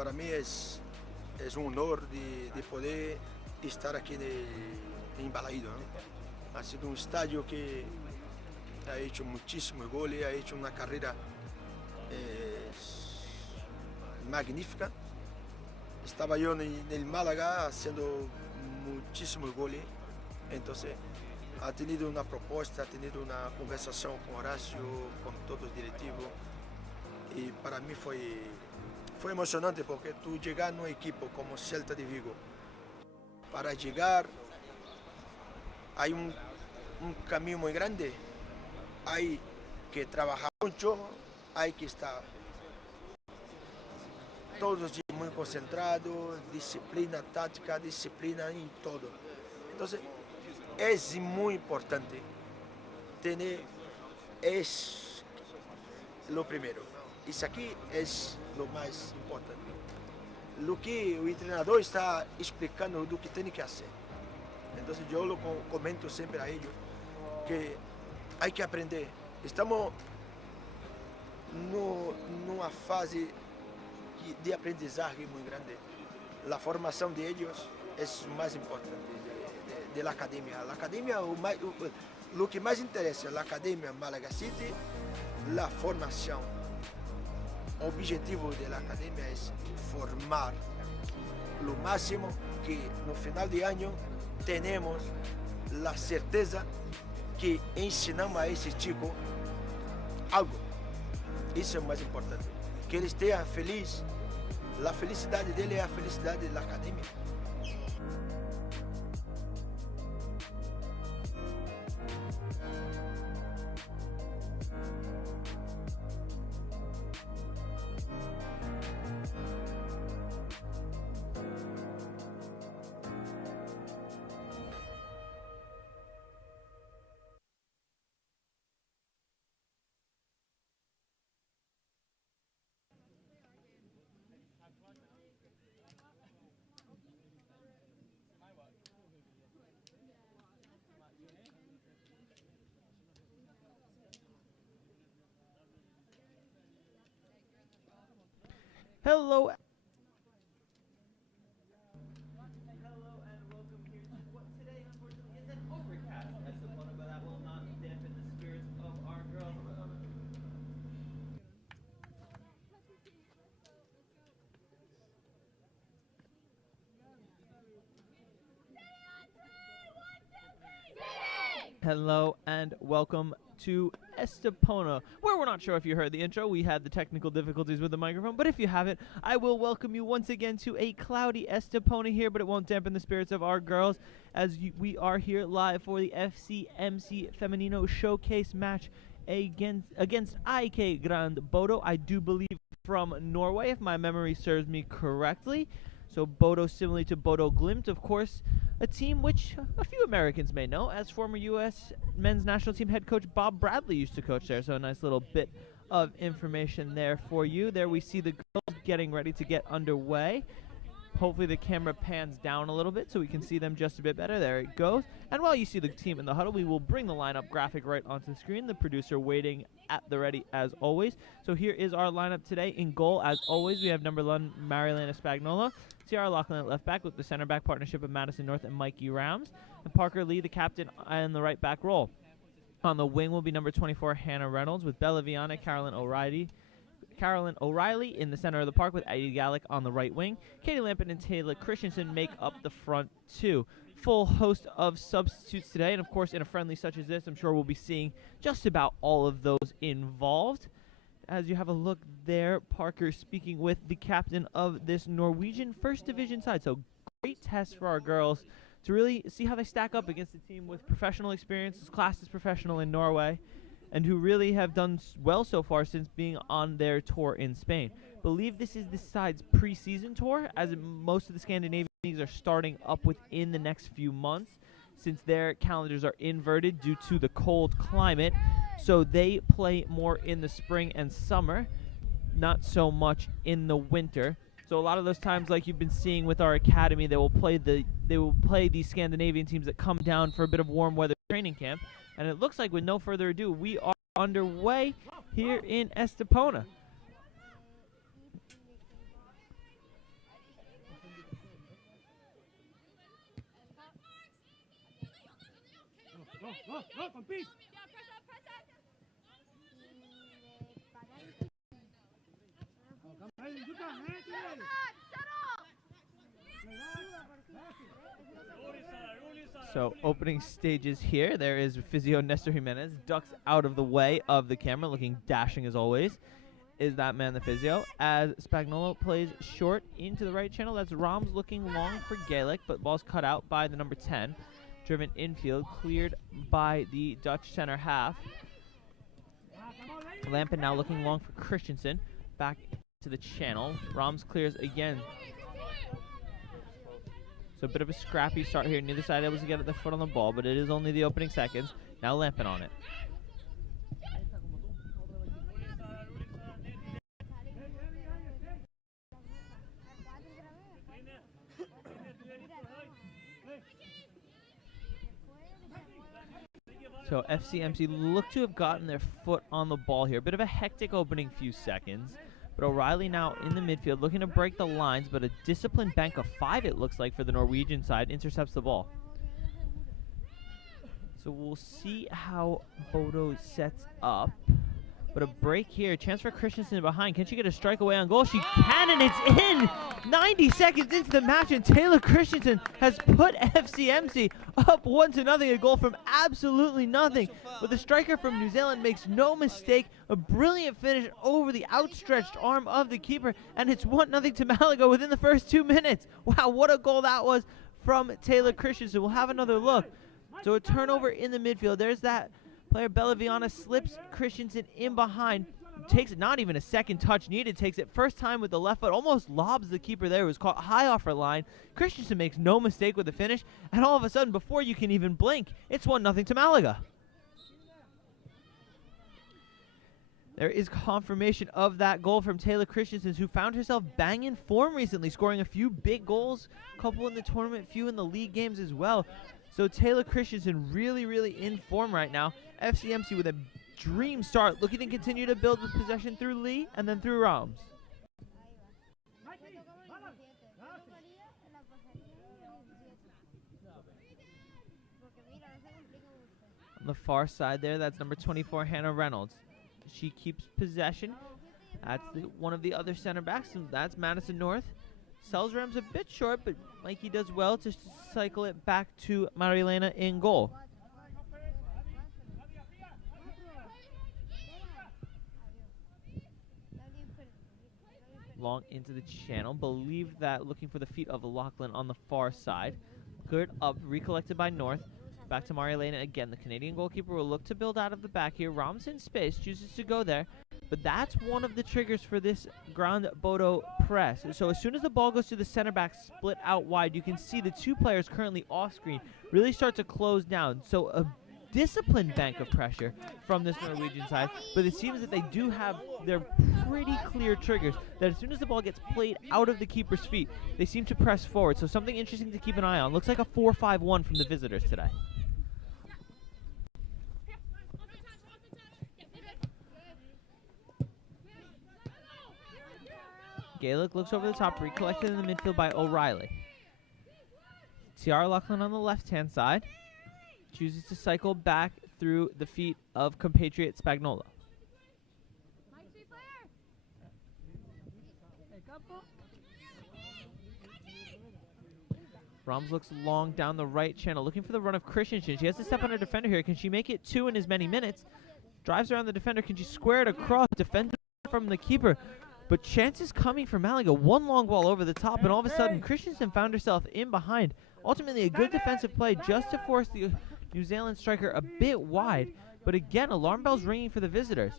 para mí es un honor de poder estar aquí en Balaído, ¿no? Ha sido un estadio que ha hecho muchísimos goles, ha hecho una carrera magnífica. Estaba yo en el Málaga haciendo muchísimos goles, entonces ha tenido una propuesta, ha tenido una conversación con Horacio, con todos los directivos, y para mí fue emocionante porque tú llegar a un equipo como Celta de Vigo, para llegar hay un camino muy grande, hay que trabajar mucho, hay que estar todos los días muy concentrado, disciplina táctica, disciplina en todo. Entonces es muy importante tener, es lo primero. Isso aqui é o mais importante. O que o treinador está explicando do que tem que fazer. Então eu lo comento sempre a eles que há que aprender. Estamos numa fase de aprendizagem muito grande. A formação de eles é o mais importante da academia. A academia, o que mais interessa, a academia Malaga City, a formação. O objetivo da academia é formar o máximo que no final de ano tenemos a certeza que ensinamos a esse chico algo. Isso é o mais importante. Que ele esteja feliz. A felicidade dele é a felicidade da academia. Hello. Hello and welcome here to what today unfortunately is an overcast Estepona, but that will not dampen the spirits of our girls. Hello and welcome to Estepona, where we're not sure if you heard the intro. We had the technical difficulties with the microphone, but if you haven't, I will welcome you once again to a cloudy Estepona here, but it won't dampen the spirits of our girls as we are here live for the FCMC Femenino showcase match against IK Grand Bodo, I do believe from Norway, if my memory serves me correctly. So Bodo, similarly to Bodo Glimt, of course, a team which a few Americans may know, as former U.S. men's national team head coach Bob Bradley used to coach there. So a nice little bit of information there for you. There we see the girls getting ready to get underway. Hopefully the camera pans down a little bit so we can see them just a bit better. There it goes. And while you see the team in the huddle, we will bring the lineup graphic right onto the screen. The producer waiting at the ready as always. So here is our lineup today. In goal, as always, we have number 1, Marilena Spagnola. Ciara Laughlin at left back with the center back partnership of Madison North and Mikey Rams. And Parker Lee, the captain, in the right back role. On the wing will be number 24, Hannah Reynolds, with Bella Viana, Carolyn O'Reilly in the center of the park, with Eddie Gallick on the right wing. Katie Lampin and Taylor Christensen make up the front two. Full host of substitutes today, and of course in a friendly such as this, I'm sure we'll be seeing just about all of those involved. As you have a look there, Parker speaking with the captain of this Norwegian First Division side. So great test for our girls to really see how they stack up against a team with professional experience, classed as professional in Norway, and who really have done well so far since being on their tour in Spain. Believe this is the side's preseason tour, as most of the Scandinavian leagues are starting up within the next few months, since their calendars are inverted due to the cold climate. So they play more in the spring and summer, not so much in the winter. So a lot of those times, like you've been seeing with our academy, they will play these Scandinavian teams that come down for a bit of warm weather training camp. And it looks like, with no further ado, we are underway here in Estepona. So opening stages here. There is physio Nestor Jimenez. Ducks out of the way of the camera, looking dashing as always. Is that man the physio? As Spagnuolo plays short into the right channel. That's Roms looking long for Gaelic, but ball's cut out by the number 10. Driven infield, cleared by the Dutch center half. Lampin now looking long for Christensen. Back to the channel. Roms clears again. So a bit of a scrappy start here. Neither side able to get at the foot on the ball, but it is only the opening seconds. Now Lampin on it. So FCMC look to have gotten their foot on the ball here. A bit of a hectic opening few seconds. But O'Reilly now in the midfield looking to break the lines, but a disciplined bank of 5 it looks like for the Norwegian side intercepts the ball. So we'll see how Bodo sets up. But a break here. Chance for Christensen behind. Can she get a strike away on goal? She can, and it's in! 90 seconds into the match, and Taylor Christensen has put FCMC up 1-0. A goal from absolutely nothing. But the striker from New Zealand makes no mistake. A brilliant finish over the outstretched arm of the keeper, and it's 1-0 to Malaga within the first 2 minutes. Wow, what a goal that was from Taylor Christensen. We'll have another look. So a turnover in the midfield. There's that player Bellaviana, slips Christensen in behind, takes it, not even a second touch needed, takes it first time with the left foot, almost lobs the keeper there. It was caught high off her line. Christensen makes no mistake with the finish, and all of a sudden, before you can even blink, it's 1-0 to Malaga. There is confirmation of that goal from Taylor Christensen, who found herself banging form recently, scoring a few big goals, a couple in the tournament, few in the league games as well. So Taylor Christensen really, really in form right now. FCMC with a dream start, looking to continue to build with possession through Lee and then through Roms. On the far side there, that's number 24, Hannah Reynolds. She keeps possession. That's one of the other center backs, and that's Madison North. Selzram's a bit short, but Mikey does well to cycle it back to Marilena in goal. Long into the channel. Believe that looking for the feet of Lachlan on the far side. Good up, recollected by North. Back to Marilena again. The Canadian goalkeeper will look to build out of the back here. Roms in space, chooses to go there. But that's one of the triggers for this Grand Bodo press. So as soon as the ball goes to the center back split out wide, you can see the two players currently off screen really start to close down. So a disciplined bank of pressure from this Norwegian side, but it seems that they do have their pretty clear triggers that as soon as the ball gets played out of the keeper's feet, they seem to press forward. So something interesting to keep an eye on. Looks like a 4-5-1 from the visitors today. Gaelic looks over the top, recollected in the midfield by O'Reilly. Tiara Lachlan on the left-hand side chooses to cycle back through the feet of compatriot Spagnuolo. Roms looks long down the right channel, looking for the run of Christensen. She has to step on her defender here. Can she make it 2 in as many minutes? Drives around the defender. Can she square it across? Defended from the keeper. But chances coming for Malaga. One long ball over the top, and all of a sudden, Christensen found herself in behind. Ultimately, a good defensive play just to force the New Zealand striker a bit wide. But again, alarm bells ringing for the visitors.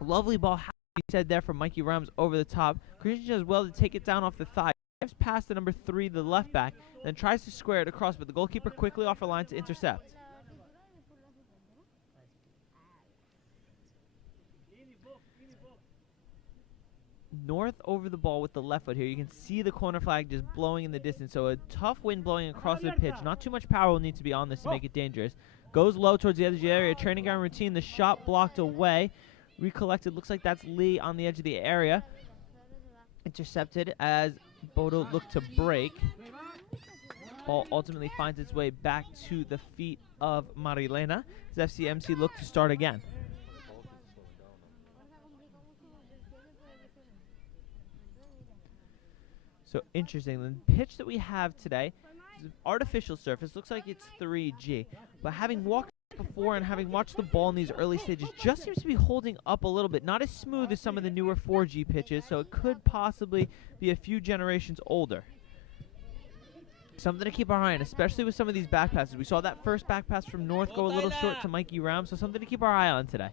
Lovely ball, he said there from Mikey Roms over the top. Christensen does well to take it down off the thigh. Drives past the number 3, the left back, then tries to square it across, but the goalkeeper quickly off her line to intercept. North over the ball with the left foot here. You can see the corner flag just blowing in the distance. So a tough wind blowing across the pitch. Not too much power will need to be on this to make it dangerous. Goes low towards the edge of the area. Training ground routine. The shot blocked away. Recollected. Looks like that's Lee on the edge of the area. Intercepted as Bodo looked to break. Ball ultimately finds its way back to the feet of Marilena as FCMC look to start again. So interesting, the pitch that we have today is an artificial surface. Looks like it's 3G. But having walked before and having watched the ball in these early stages, just seems to be holding up a little bit. Not as smooth as some of the newer 4G pitches, so it could possibly be a few generations older. Something to keep our eye on, especially with some of these back passes. We saw that first back pass from North go a little short to Mikey Ram, so something to keep our eye on today.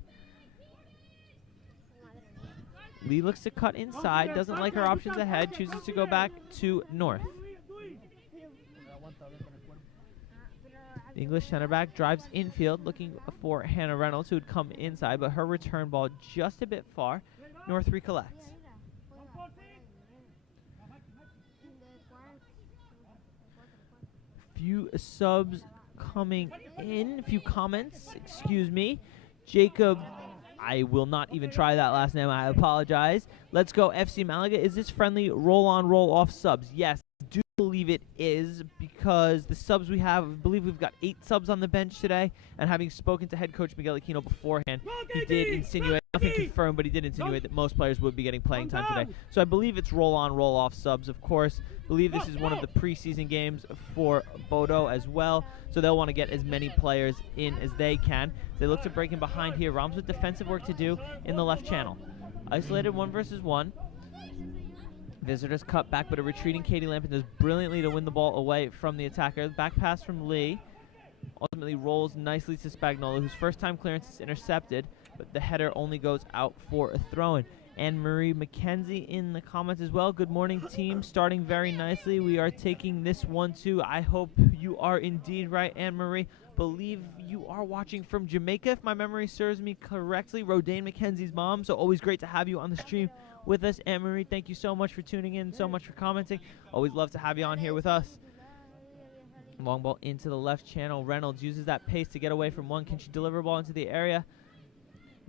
Lee looks to cut inside, doesn't like her options ahead, chooses to go back to North. The English center back drives infield, looking for Hannah Reynolds, who would come inside, but her return ball just a bit far. North recollects. Few subs coming in, few comments, excuse me. Jacob, I will not even try that last name, I apologize. Let's go FC Malaga. Is this friendly roll-on, roll-off subs? Yes, I do believe it is, because the subs we have, I believe we've got 8 subs on the bench today, and having spoken to head coach Miguel Aquino beforehand, he did insinuate, nothing confirmed, but he did insinuate that most players would be getting playing time today. So I believe it's roll-on, roll-off subs, of course. I believe this is one of the preseason games for Bodo as well, so they'll want to get as many players in as they can. They look to break in behind here. Rams with defensive work to do in the left channel. Isolated 1 versus 1. Visitors cut back, but a retreating Katie Lampin does brilliantly to win the ball away from the attacker. Back pass from Lee ultimately rolls nicely to Spagnola, whose first time clearance is intercepted, but the header only goes out for a throw-in. Anne-Marie McKenzie in the comments as well. Good morning, team. Starting very nicely. We are taking this one, too. I hope you are indeed right, Anne-Marie. Believe you are watching from Jamaica, if my memory serves me correctly. Rodane McKenzie's mom, so always great to have you on the stream with us. Anne-Marie, thank you so much for tuning in, so much for commenting. Always love to have you on here with us. Long ball into the left channel. Reynolds uses that pace to get away from one. Can she deliver a ball into the area?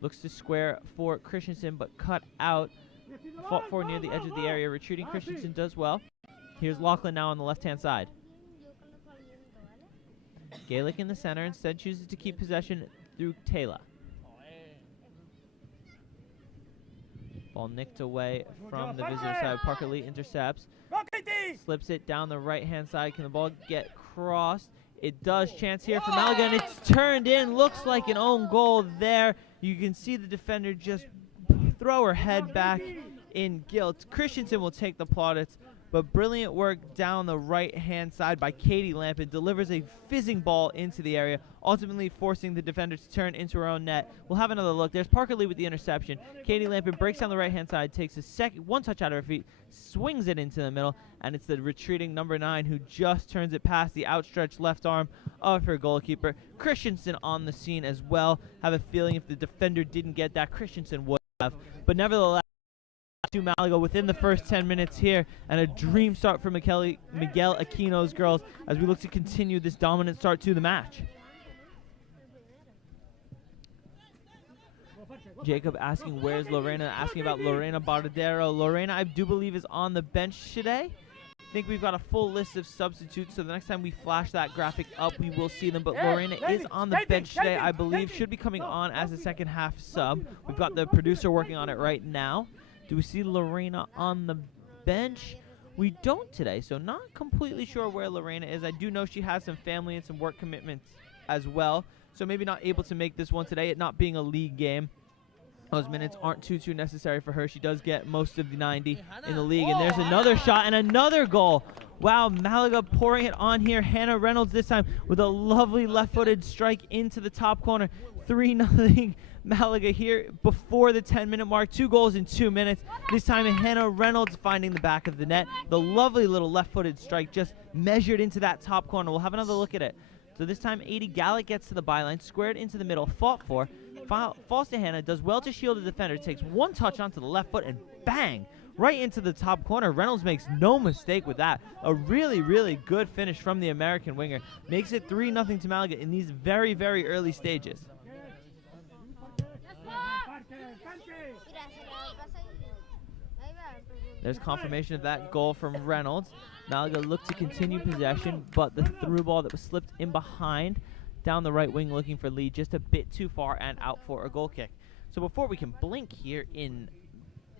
Looks to square for Christensen, but cut out. Fought for near the edge of the area. Retreating Christensen does well. Here's Lachlan now on the left-hand side. Gaelic in the center, instead chooses to keep possession through Taylor. Ball nicked away from the visitor side. Parker Lee intercepts. Slips it down the right-hand side. Can the ball get crossed? It does. Chance here for Malaga, and it's turned in. Looks like an own goal there. You can see the defender just throw her head back in guilt. Christensen will take the plaudits, but brilliant work down the right-hand side by Katie Lampin. Delivers a fizzing ball into the area, ultimately forcing the defender to turn into her own net. We'll have another look. There's Parker Lee with the interception. Katie Lampin breaks down the right-hand side, takes a one touch out of her feet, swings it into the middle, and it's the retreating number 9 who just turns it past the outstretched left arm of her goalkeeper. Christensen on the scene as well. Have a feeling if the defender didn't get that, Christensen would have. But nevertheless, to Malaga within the first 10 minutes here, and a dream start for Miguel Aquino's girls as we look to continue this dominant start to the match. Jacob asking where's Lorena, asking about Lorena Bardadero. Lorena, I do believe, is on the bench today. I think we've got a full list of substitutes, so the next time we flash that graphic up, we will see them. But Lorena is on the bench today, I believe, should be coming on as a second half sub. We've got the producer working on it right now. Do we see Lorena on the bench? We don't today, so not completely sure where Lorena is. I do know she has some family and some work commitments as well, so maybe not able to make this one today, it not being a league game. Those minutes aren't too necessary for her. She does get most of the 90 in the league, and there's another shot and another goal. Wow, Malaga pouring it on here. Hannah Reynolds this time with a lovely left-footed strike into the top corner. 3-0 Malaga here before the 10-minute mark. 2 goals in 2 minutes. This time Hannah Reynolds finding the back of the net. The lovely little left-footed strike just measured into that top corner. We'll have another look at it. So this time 80 Gallic gets to the byline, squared into the middle, fought for. Falls to Hannah, does well to shield the defender, takes one touch onto the left foot, and bang! Right into the top corner. Reynolds makes no mistake with that. A really, really good finish from the American winger. Makes it 3-0 to Malaga in these very, very early stages. There's confirmation of that goal from Reynolds. Malaga looked to continue possession, but the through ball that was slipped in behind down the right wing looking for Lee just a bit too far and out for a goal kick. So before we can blink here in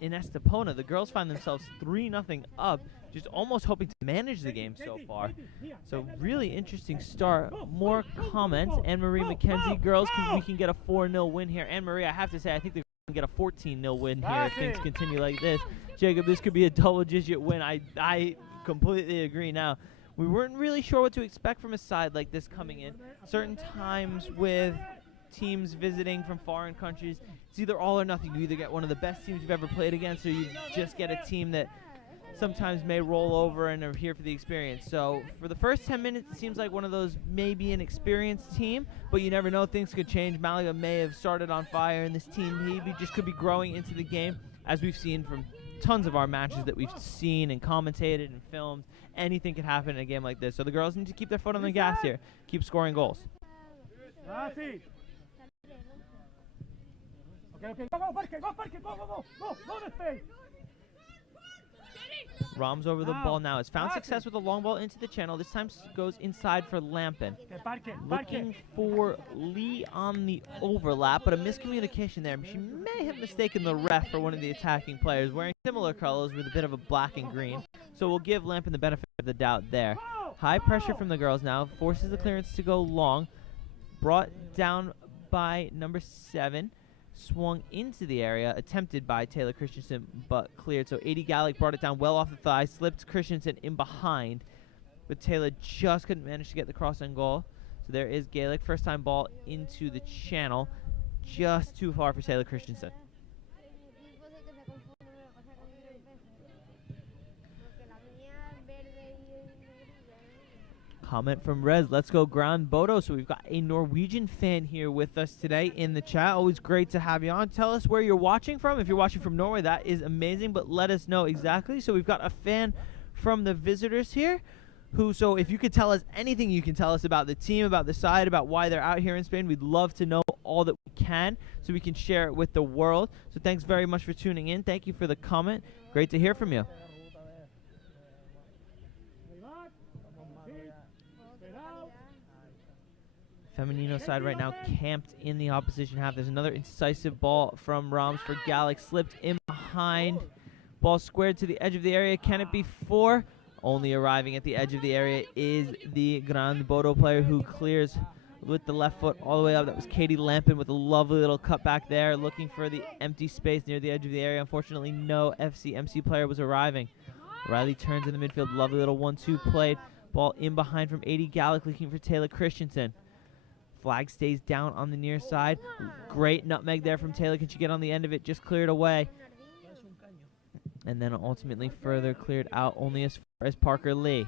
Estepona, the girls find themselves 3-0 up, just almost hoping to manage the game so far. So really interesting start. More comments. Anne-Marie McKenzie, girls, we can get a 4-0 win here. Anne-Marie, I have to say, I think they're going to get a 14-0 win here if things continue like this. Jacob, this could be a double-digit win. I completely agree now. We weren't really sure what to expect from a side like this coming in. Certain times with teams visiting from foreign countries, it's either all or nothing. You either get one of the best teams you've ever played against, or you just get a team that sometimes may roll over and are here for the experience. So for the first 10 minutes, it seems like one of those maybe an experienced team, but you never know, things could change. Malaga may have started on fire, and this team maybe just could be growing into the game, as we've seen from tons of our matches that we've seen and commentated and filmed. Anything could happen in a game like this. So the girls need to keep their foot on the gas here, keep scoring goals. Rams over the ball now. Has found success with a long ball into the channel. This time goes inside for Lampin. Looking for Lee on the overlap, but a miscommunication there. She may have mistaken the ref for one of the attacking players, wearing similar colors with a bit of a black and green. So we'll give Lampin the benefit of the doubt there. High pressure from the girls now. Forces the clearance to go long. Brought down by number 7. Swung into the area, attempted by Taylor Christensen, but cleared. So 80 Gallic brought it down well off the thigh, slipped Christensen in behind, but Taylor just couldn't manage to get the cross on goal. So there is Gaelic, first time ball into the channel, just too far for Taylor Christensen. Comment from Rez, let's go Grand Bodo. So we've got a Norwegian fan here with us today in the chat. Always great to have you on. Tell us where you're watching from. If you're watching from Norway, that is amazing, but let us know exactly. So we've got a fan from the visitors here so if you could tell us anything you can tell us about the team, about the side, about why they're out here in Spain, we'd love to know all that we can so we can share it with the world. So thanks very much for tuning in. Thank you for the comment. Great to hear from you. Femenino side right now camped in the opposition half. There's another incisive ball from Rams for Gallic. Slipped in behind. Ball squared to the edge of the area. Can it be 4? Only arriving at the edge of the area is the Grand Bodo player who clears with the left foot all the way up. That was Katie Lampin with a lovely little cutback there, looking for the empty space near the edge of the area. Unfortunately, no FCMC player was arriving. Riley turns in the midfield. Lovely little 1-2 played. Ball in behind from 80 Gallic, looking for Taylor Christensen. Flag stays down on the near side. Great nutmeg there from Taylor. Can she get on the end of it? Just cleared away. And then ultimately further cleared out only as far as Parker Lee.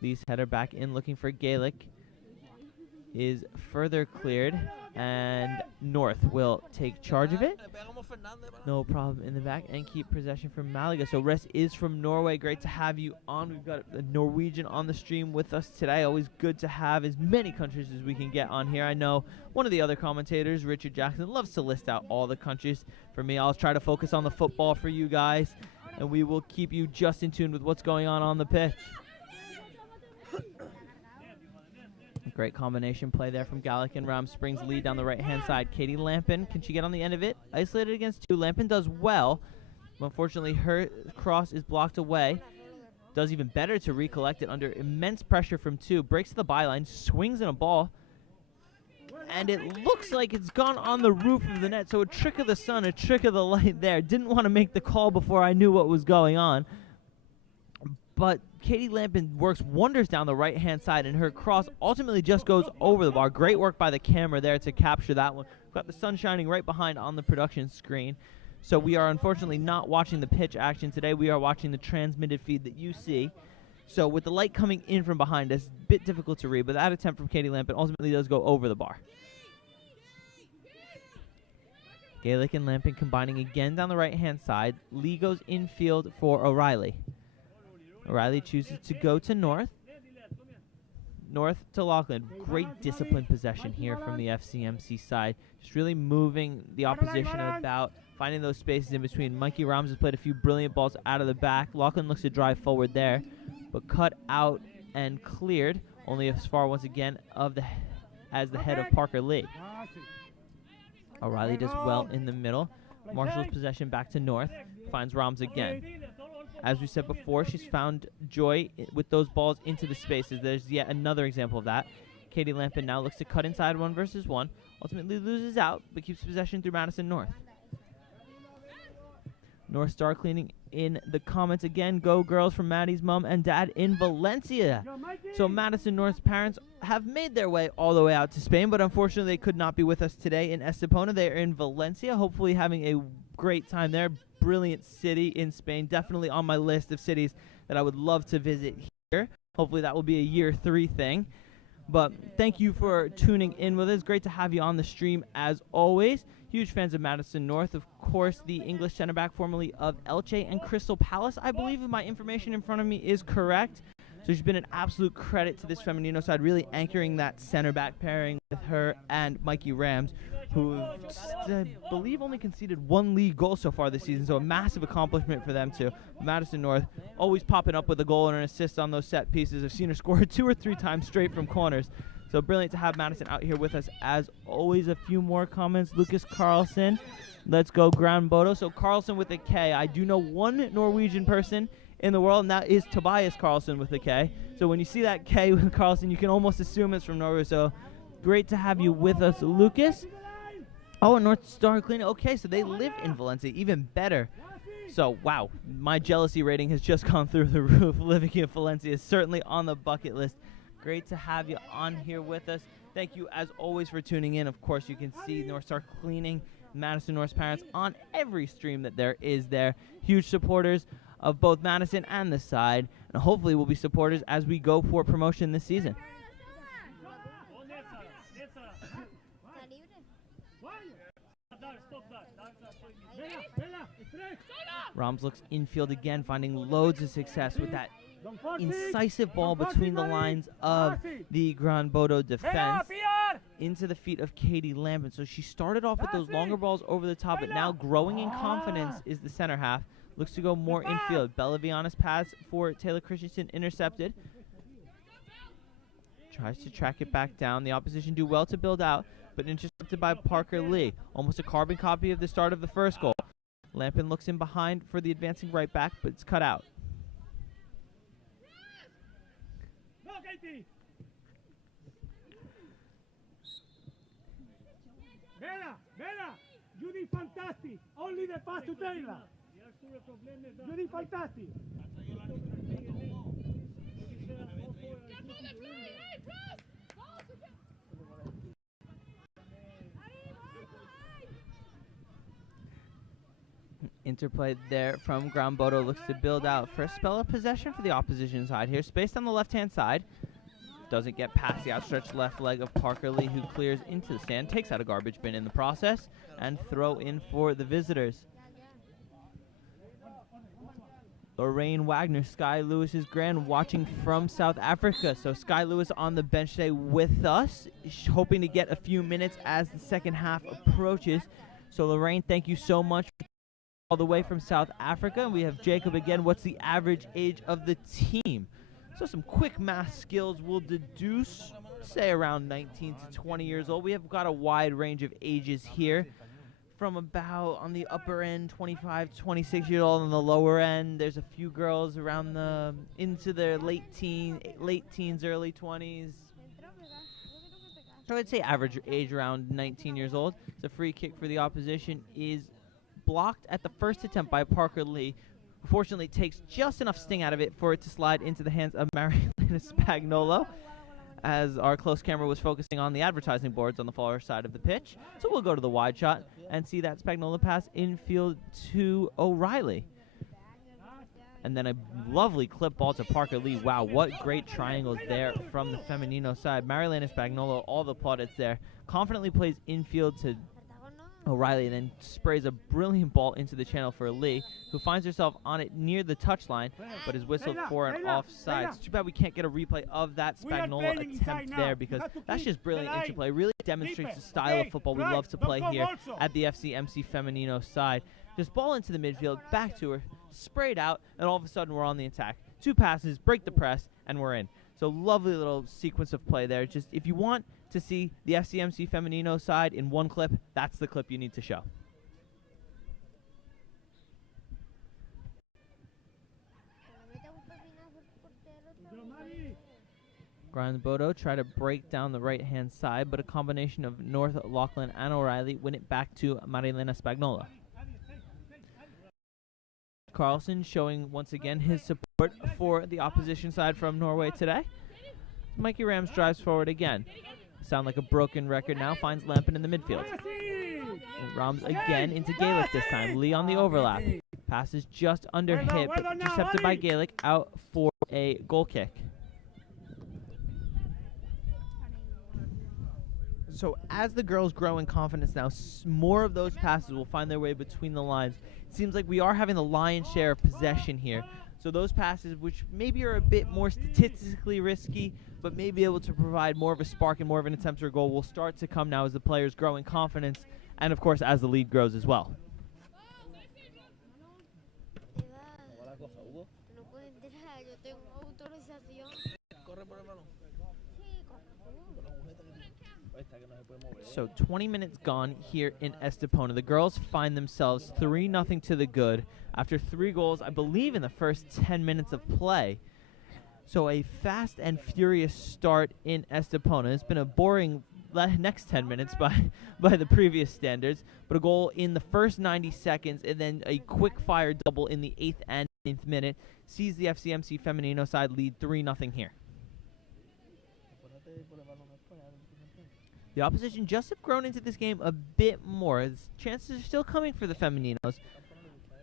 Lee's header back in looking for Gaelic. Is further cleared. And North will take charge of it. No problem in the back and keep possession from Malaga. So Rest is from Norway. Great to have you on. We've got a Norwegian on the stream with us today. Always good to have as many countries as we can get on here. I know one of the other commentators, Richard Jackson, loves to list out all the countries. For me, I'll try to focus on the football for you guys, and we will keep you just in tune with what's going on the pitch. Great combination play there from Gallic and Ram. Springs lead down the right-hand side. Katie Lampin, can she get on the end of it? Isolated against 2. Lampin does well, but unfortunately her cross is blocked away. Does even better to recollect it under immense pressure from 2. Breaks to the byline, swings in a ball, and it looks like it's gone on the roof of the net. So a trick of the sun, a trick of the light there. Didn't want to make the call before I knew what was going on. But Katie Lampin works wonders down the right-hand side, and her cross ultimately just goes over the bar. Great work by the camera there to capture that one. We've got the sun shining right behind on the production screen. So we are unfortunately not watching the pitch action today. We are watching the transmitted feed that you see. So with the light coming in from behind us, a bit difficult to read, but that attempt from Katie Lampin ultimately does go over the bar. Gaelic and Lampin combining again down the right-hand side. Lee goes infield for O'Reilly. O'Reilly chooses to go to North. North to Lachlan. Great disciplined possession here from the FCMC side. Just really moving the opposition about. finding those spaces in between. Mikey Rams has played a few brilliant balls out of the back. Lachlan looks to drive forward there, but cut out and cleared only as far once again as the head of Parker Lee. O'Reilly does well in the middle. Marshall's possession back to North. Finds Rams again. As we said before, she's found joy with those balls into the spaces. There's yet another example of that. Katie Lampin now looks to cut inside 1-versus-1. Ultimately loses out, but keeps possession through Madison North. North Star cleaning in the comments again. Go girls from Maddie's mom and dad in Valencia. So Madison North's parents have made their way all the way out to Spain, but unfortunately they could not be with us today in Estepona. They are in Valencia, hopefully having a great time there. Brilliant city in Spain. Definitely on my list of cities that I would love to visit here. Hopefully that will be a year 3 thing. But thank you for tuning in with us. Great to have you on the stream as always. Huge fans of Madison North. Of course, the English center back formerly of Elche and Crystal Palace. I believe if my information in front of me is correct. So she's been an absolute credit to this Femenino side, really anchoring that center back pairing with her and Mikey Rams, who I believe only conceded 1 league goal so far this season. So a massive accomplishment for them too. Madison North always popping up with a goal and an assist on those set pieces. I've seen her score 2 or 3 times straight from corners. So brilliant to have Madison out here with us as always. A few more comments. Lucas Carlson. Let's go Grand Bodo. So Carlson with a K. I do know one Norwegian person in the world, and that is Tobias Carlson with a K. So when you see that K with Carlson, you can almost assume it's from Norway. So great to have you with us, Lucas. Oh, North Star Cleaning. Okay, so they live in Valencia. Even better. So, wow, my jealousy rating has just gone through the roof. Living in Valencia is certainly on the bucket list. Great to have you on here with us. Thank you, as always, for tuning in. Of course, you can see North Star Cleaning, Madison North's parents on every stream that there is there. Huge supporters of both Madison and the side, and hopefully will be supporters as we go for promotion this season. Rams looks infield again, finding loads of success with that incisive ball between the lines of the Gran Bodo defense into the feet of Katie Lampin. So she started off with those longer balls over the top, but now growing in confidence is the center half. Looks to go more infield. Bella Viana's pass for Taylor Christensen intercepted. Tries to track it back down. The opposition do well to build out, but intercepted by Parker Lee. Almost a carbon copy of the start of the first goal. Lampin looks in behind for the advancing right back, but it's cut out. Bella, you did fantastic. Only the pass to Taylor. You did fantastic. Interplay there from Gran Bodo. Looks to build out for a spell of possession for the opposition side here. Spaced on the left-hand side. Doesn't get past the outstretched left leg of Parker Lee, who clears into the stand, takes out a garbage bin in the process, and throw in for the visitors. Lorraine Wagner, Sky Lewis's grand, watching from South Africa. So Sky Lewis on the bench today with us, hoping to get a few minutes as the second half approaches. So Lorraine, thank you so much all the way from South Africa. And we have Jacob again. What's the average age of the team? So some quick math skills will deduce, say around 19 to 20 years old. We have got a wide range of ages here, from about on the upper end 25 to 26 years old. On the lower end, there's a few girls around the into their late teens, early 20s. So I'd say average age around 19 years old. It's a free kick for the opposition, is blocked at the first attempt by Parker Lee. Fortunately, takes just enough sting out of it for it to slide into the hands of Marilena Spagnolo, as our close camera was focusing on the advertising boards on the far side of the pitch. So we'll go to the wide shot and see that Spagnolo pass infield to O'Reilly. And then a lovely clip ball to Parker Lee. Wow, what great triangles there from the Femenino side. Marilena Spagnolo, all the plaudits there. Confidently plays infield to O'Reilly then sprays a brilliant ball into the channel for Lee, who finds herself on it near the touchline, but is whistled for an offside. It's too bad we can't get a replay of that Spagnola attempt there, because that's just brilliant interplay. Really demonstrates the style of football we love to play here at the FCMC Femenino side. Just ball into the midfield, back to her, sprayed out, and all of a sudden we're on the attack. 2 passes, break the press, and we're in. So lovely little sequence of play there. Just if you want to see the FCMC Femenino side in one clip, that's the clip you need to show. Grind Bodo try to break down the right-hand side, but a combination of North, Lachlan, and O'Reilly win it back to Marilena Spagnola. Carlson showing once again his support for the opposition side from Norway today. Mikey Rams drives forward again. Sound like a broken record now, finds Lampin in the midfield. And Rams again into Gaelic this time. Lee on the overlap. Passes just under hit, but intercepted by Gaelic, out for a goal kick. So as the girls grow in confidence now, more of those passes will find their way between the lines. It seems like we are having the lion's share of possession here. So those passes, which maybe are a bit more statistically risky, but may be able to provide more of a spark and more of an attempt or goal, will start to come now as the players grow in confidence, and of course as the lead grows as well. So 20 minutes gone here in Estepona. The girls find themselves 3-0 to the good after 3 goals, I believe, in the first 10 minutes of play. So a fast and furious start in Estepona. It's been a boring next 10 minutes by the previous standards, but a goal in the first 90 seconds and then a quick-fire double in the 8th and 9th minute sees the FCMC Femenino side lead 3-0 here. The opposition just have grown into this game a bit more. Chances are still coming for the Femeninos,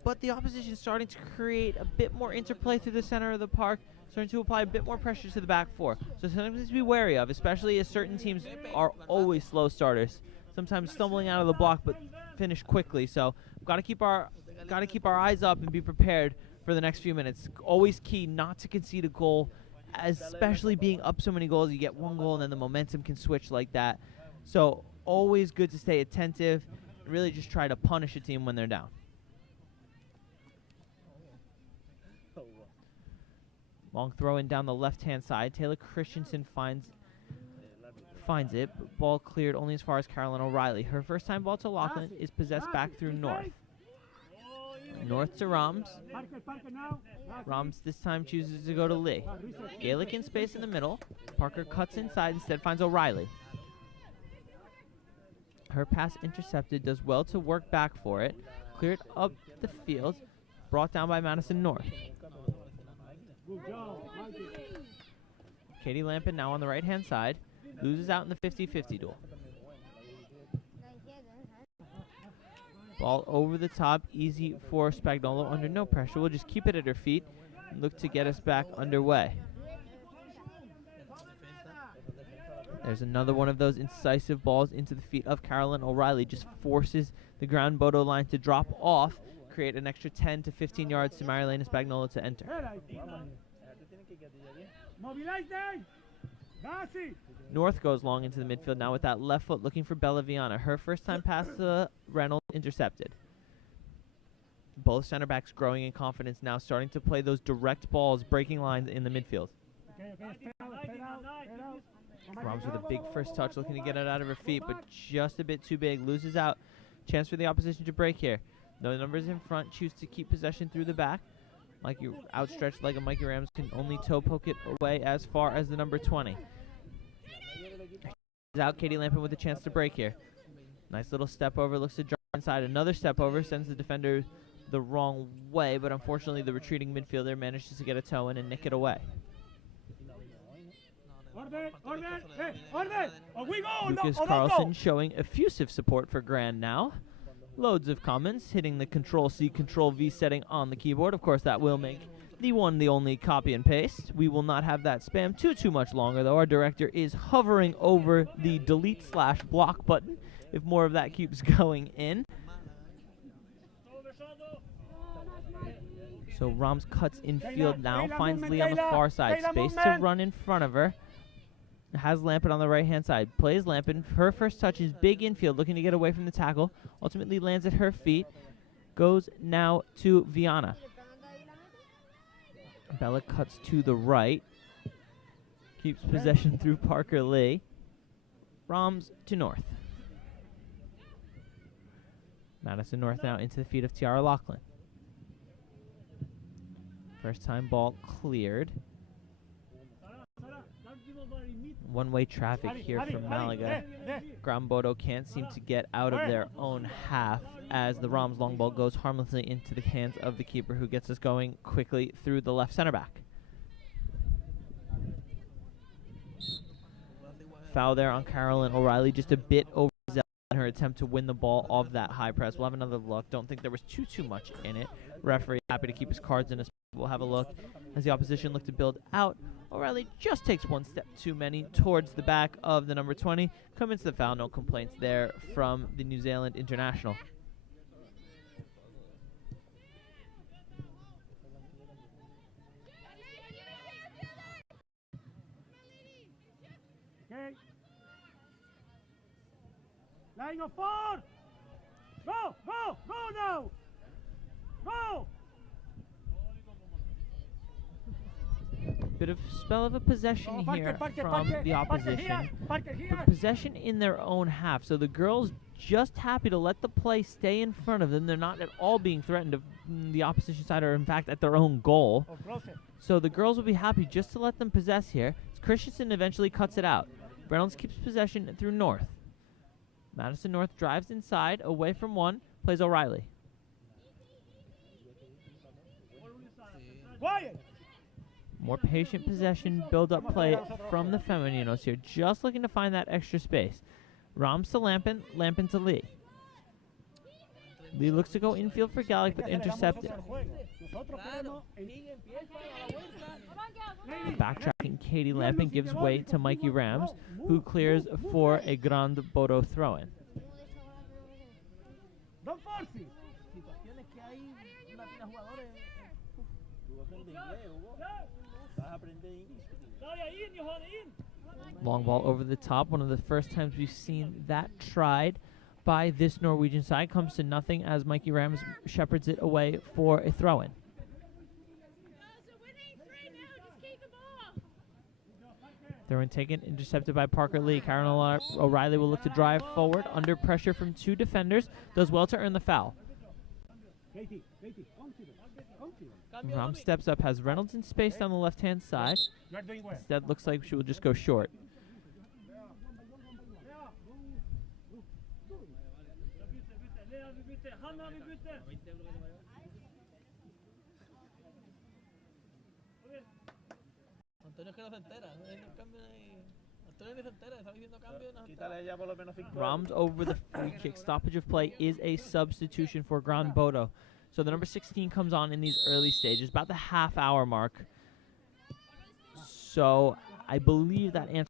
but the opposition is starting to create a bit more interplay through the center of the park, starting to apply a bit more pressure to the back four. So something to be wary of, especially as certain teams are always slow starters, sometimes stumbling out of the block but finish quickly. So got to keep our eyes up and be prepared for the next few minutes. Always key not to concede a goal, especially being up so many goals. You get 1 goal and then the momentum can switch like that. So always good to stay attentive and really just try to punish a team when they're down. Long throw in down the left-hand side. Taylor Christensen finds it, but ball cleared only as far as Carolyn O'Reilly. Her first time ball to Lachlan is possessed back through North. North to Rams. Rams this time chooses to go to Lee. Gaelic in space in the middle. Parker cuts inside, instead finds O'Reilly. Her pass intercepted, does well to work back for it. Cleared up the field, brought down by Madison North. Katie Lampin now on the right-hand side. Loses out in the 50-50 duel. Ball over the top, easy for Spagnola under no pressure. We'll just keep it at her feet and look to get us back underway. There's another one of those incisive balls into the feet of Carolyn O'Reilly. Just forces the ground Bodo line to drop off, create an extra 10 to 15 yards to Marilena Spagnola to enter. North goes long into the midfield now with that left foot looking for Bellaviana. Her first time pass to Reynolds intercepted. Both center backs growing in confidence now, starting to play those direct balls, breaking lines in the midfield. Rams with a big first touch, looking to get it out of her feet, but just a bit too big. Loses out. Chance for the opposition to break here. No numbers in front. Choose to keep possession through the back. Mikey, outstretched leg of Mikey Rams can only toe poke it away as far as the number 20. Out. Katie Lampin with a chance to break here. Nice little step over. Looks to drop inside. Another step over. Sends the defender the wrong way, but unfortunately the retreating midfielder manages to get a toe in and nick it away. Lucas Carlson showing effusive support for Grand now. Loads of comments, hitting the Control-C, Control-V setting on the keyboard. Of course, that will make the one, the only copy and paste. We will not have that spam too much longer, though. Our director is hovering over the delete/block button, if more of that keeps going in. So Rams cuts infield now, finds Lee on the far side. Space to run in front of her. Has Lampin on the right-hand side. Plays Lampin. Her first touch is big infield, looking to get away from the tackle. Ultimately lands at her feet. Goes now to Viana. Bella cuts to the right. Keeps possession through Parker Lee. Rams to North. Madison North now into the feet of Tiara Lachlan. First time ball cleared. One-way traffic here from Malaga. Gran Bodo can't seem to get out of their own half as the Rams long ball goes harmlessly into the hands of the keeper, who gets us going quickly through the left center back. Foul there on Carolyn O'Reilly, just a bit overzealous in her attempt to win the ball off that high press. We'll have another look. Don't think there was too much in it. Referee happy to keep his cards in his. We'll have a look as the opposition look to build out. O'Reilly just takes one step too many towards the back of the number 20. Commits the foul, no complaints there from the New Zealand international. Okay. Line of 4. Go, go, go now. Go. Bit of spell of a possession here from the opposition. But possession in their own half. So the girls just happy to let the play stay in front of them. They're not at all being threatened of the opposition side, or in fact at their own goal. So the girls will be happy just to let them possess here. Christensen eventually cuts it out. Reynolds keeps possession through North. Madison North drives inside, away from one, plays O'Reilly. More patient possession, build-up play from the Femeninos here, just looking to find that extra space. Rams to Lampin, Lampin to Lee. Lee looks to go infield for Gallic, but intercepted. Backtracking, Katie Lampin gives way to Mikey Rams, who clears for a Grand Bodo throw-in. Long ball over the top. One of the first times we've seen that tried by this Norwegian side. Comes to nothing as Mikey Rams shepherds it away for a throw-in. Throw-in taken, intercepted by Parker Lee. Carolyn O'Reilly will look to drive forward under pressure from two defenders. Does well to earn the foul. Ram steps up, has Reynolds in space down the left-hand side. Instead, looks like she will just go short. Rams over the free kick. Stoppage of play is a substitution for Gran Bodo. So the number 16 comes on in these early stages, about the half-hour mark. So I believe that answer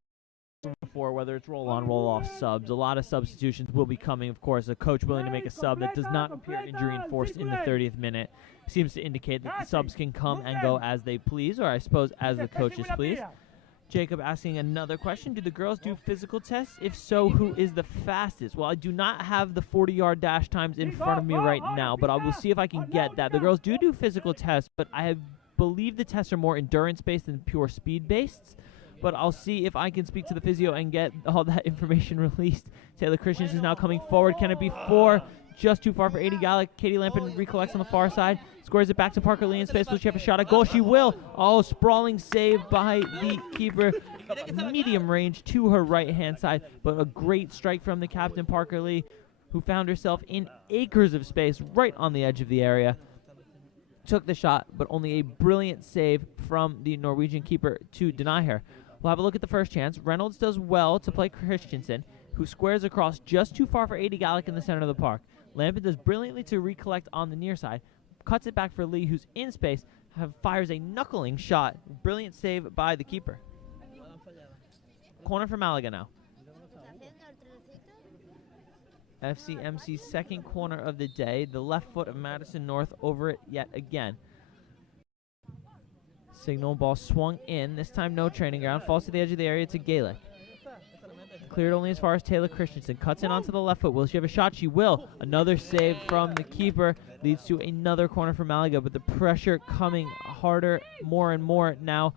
before, whether it's roll-on, roll-off subs. A lot of substitutions will be coming, of course. A coach willing to make a sub that does not appear injury-enforced in the 30th minute seems to indicate that the subs can come and go as they please, or I suppose as the coaches please. Jacob asking another question. Do the girls do physical tests? If so, who is the fastest? Well, I do not have the 40-yard dash times in front of me right now, but I will see if I can get that. The girls do physical tests, but I believe the tests are more endurance-based than pure speed-based. But I'll see if I can speak to the physio and get all that information released. Taylor Christians is now coming forward. Can it be 4? Just too far for 80 Gallic. Katie Lampin recollects on the far side. Squares it back to Parker Lee in space. Will she have a shot at goal? She will. Oh, sprawling save by the keeper. Medium range to her right-hand side. But a great strike from the captain, Parker Lee, who found herself in acres of space right on the edge of the area. Took the shot, but only a brilliant save from the Norwegian keeper to deny her. We'll have a look at the first chance. Reynolds does well to play Christensen, who squares across just too far for 80 Gallic in the center of the park. Lampin does brilliantly to recollect on the near side. Cuts it back for Lee, who's in space. Fires a knuckling shot. Brilliant save by the keeper. Corner for Malaga now. FCMC's second corner of the day. The left foot of Madison North over it yet again. Signal ball swung in. This time no training ground. Falls to the edge of the area to Gaelic. Cleared only as far as Taylor Christensen. Cuts in onto the left foot. Will she have a shot? She will. Another save from the keeper leads to another corner for Malaga, but the pressure coming harder more and more now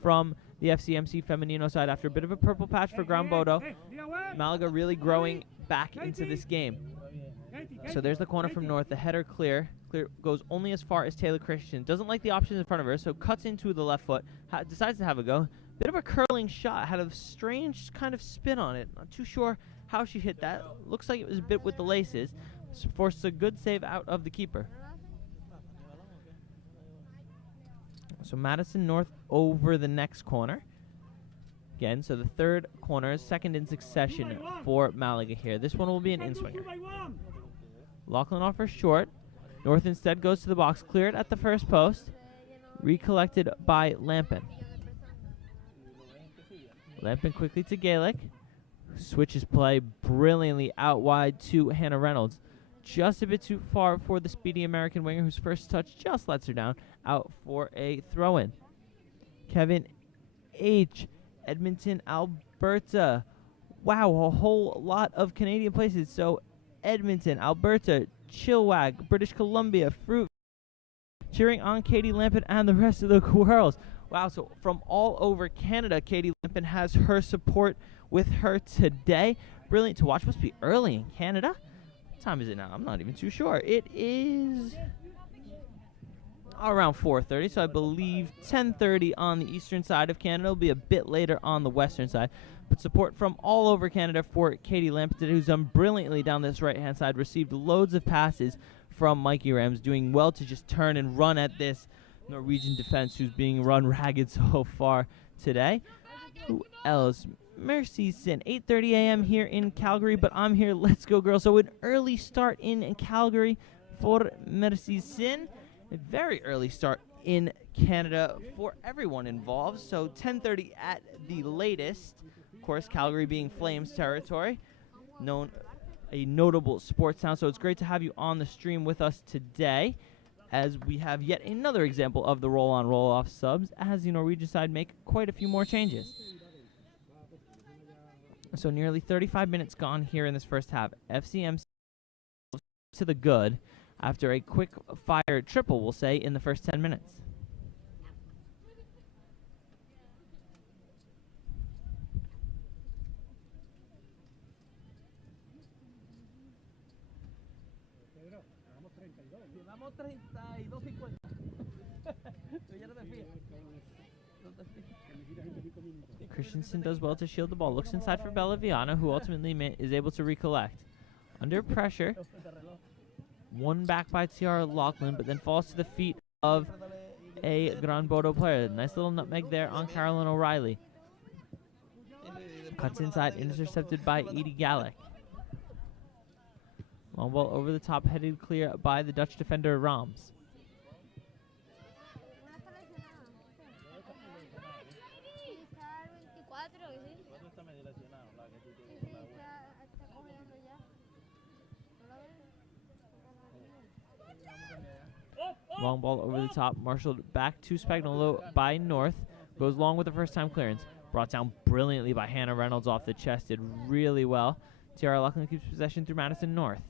from the FCMC Femenino side. After a bit of a purple patch for Gran Bodo, Malaga really growing back into this game. So there's the corner from North. The header clear goes only as far as Taylor Christian. Doesn't like the options in front of her, so cuts into the left foot. Decides to have a go. Bit of a curling shot. Had a strange kind of spin on it. Not too sure how she hit that. Looks like it was a bit with the laces. Forced a good save out of the keeper. So Madison North over the next corner. Again, so the third corner is second in succession for Malaga here. This one will be an in-swinger. Lachlan offers short. North instead goes to the box. Cleared at the first post. Recollected by Lampin. Lampin quickly to Gaelic. Switches play brilliantly out wide to Hannah Reynolds. Just a bit too far for the speedy American winger, whose first touch just lets her down. Out for a throw-in. Kevin H. Edmonton, Alberta. Wow, a whole lot of Canadian places. So Edmonton, Alberta, Chilwag, British Columbia, Fruit, cheering on Katie Lampin and the rest of the girls. Wow, so from all over Canada, Katie Lampin has her support with her today. Brilliant to watch. Must be early in Canada. What time is it now? I'm not even too sure. It is around 4:30, so I believe 10:30 on the eastern side of Canada. It'll be a bit later on the western side. But support from all over Canada for Katie Lampin, who's done brilliantly down this right-hand side. Received loads of passes from Mikey Rams, doing well to just turn and run at this Norwegian defense, who's being run ragged so far today. Who else? Mercy Sin, 8:30 a.m. here in Calgary, but I'm here. Let's go, girls. So an early start in Calgary for Mercy Sin. A very early start in Canada for everyone involved. So 10:30 at the latest. Of course, Calgary being Flames territory, a notable sports town. So it's great to have you on the stream with us today, as we have yet another example of the roll-on, roll-off subs, as the Norwegian side make quite a few more changes. So nearly 35 minutes gone here in this first half. FCMC to the good after a quick fire triple, we'll say, in the first 10 minutes. Christensen does well to shield the ball. Looks inside for Bellaviana, who ultimately is able to recollect. Under pressure, won back by Tiara Lachlan, but then falls to the feet of a Gran Bodo player. Nice little nutmeg there on Carolyn O'Reilly. Cuts inside, intercepted by Edie Gallick. Long ball over the top, headed clear by the Dutch defender Rams. Long ball over the top, marshaled back to Spagnolo by North. Goes long with the first time clearance. Brought down brilliantly by Hannah Reynolds off the chest. Did really well. Tiara Lachlan keeps possession through Madison North.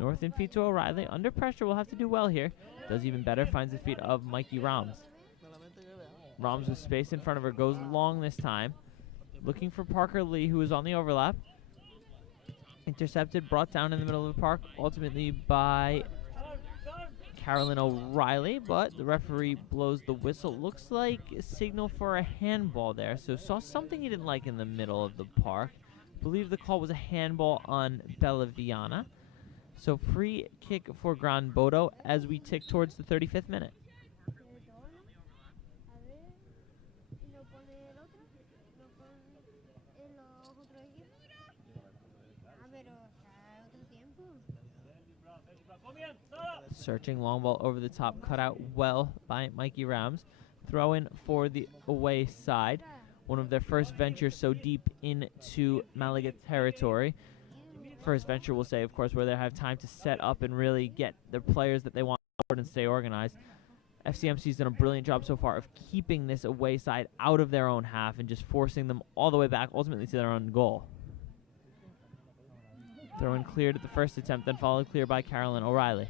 North in feet to O'Reilly. Under pressure, will have to do well here. Does even better, finds the feet of Mikey Rams. Rams with space in front of her, goes long this time. Looking for Parker Lee, who is on the overlap. Intercepted, brought down in the middle of the park, ultimately by Carolyn O'Reilly, but the referee blows the whistle. Looks like a signal for a handball there. So saw something he didn't like in the middle of the park. Believe the call was a handball on Bellaviana. So free kick for Gran Bodo as we tick towards the 35th minute. Searching long ball over the top, cut out well by Mikey Rams. Throw in for the away side. One of their first ventures so deep into Malaga territory. first venture, we'll say, of course, where they have time to set up and really get the players that they want and stay organized. FCMC's done a brilliant job so far of keeping this away side out of their own half and just forcing them all the way back, ultimately to their own goal. Throw in cleared at the first attempt, then followed clear by Carolyn O'Reilly.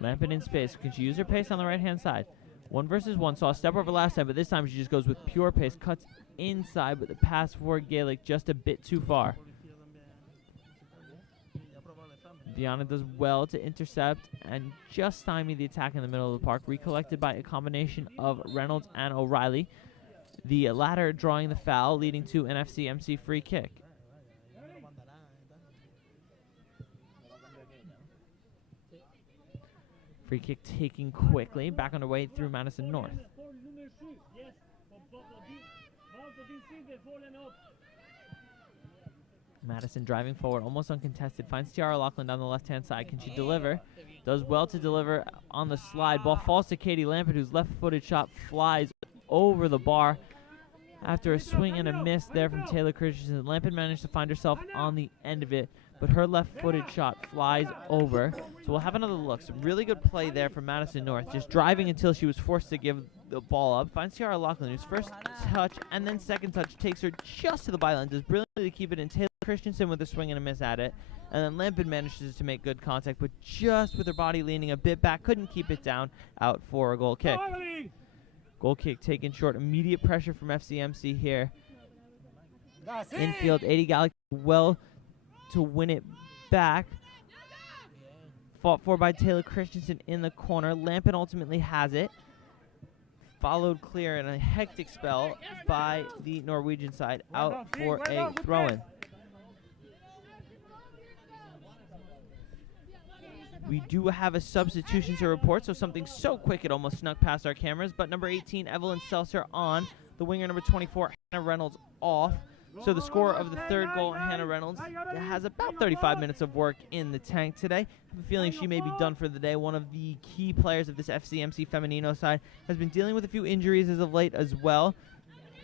Lampin in space. Can she use her pace on the right-hand side? 1 versus 1. Saw a step over last time, but this time she just goes with pure pace. Cuts inside, but the pass for Gaelic just a bit too far. Diana does well to intercept and just stymie the attack in the middle of the park. Recollected by a combination of Reynolds and O'Reilly. The latter drawing the foul, leading to an FCMC free kick. Free kick taken quickly, back underway through Madison North. Madison driving forward, almost uncontested, finds Tiara Laughlin down the left-hand side. Can she deliver? Does well to deliver on the slide. Ball falls to Katie Lampert, whose left-footed shot flies over the bar. After a swing and a miss there from Taylor Christensen, Lampert managed to find herself on the end of it, but her left-footed shot flies over. So we'll have another look. Some really good play there from Madison North, just driving until she was forced to give the ball up. Finds Tiara Laughlin, whose first touch and then second touch takes her just to the byline. Does brilliantly to keep it in. Taylor Christensen with a swing and a miss at it. And then Lampin manages to make good contact, but just with her body leaning a bit back, couldn't keep it down, out for a goal kick. Goal kick taken short. Immediate pressure from FCMC here. Infield, 80 Galaxy well to win it back. Fought for by Taylor Christensen in the corner. Lampin ultimately has it. Followed clear in a hectic spell by the Norwegian side, out for a throw-in. We do have a substitution to report, so something so quick it almost snuck past our cameras. But number 18, Evelyn Seltzer on. The winger number 24, Hannah Reynolds, off. So the scorer of the third goal, Hannah Reynolds, has about 35 minutes of work in the tank today. I have a feeling she may be done for the day. One of the key players of this FCMC Femenino side has been dealing with a few injuries as of late as well.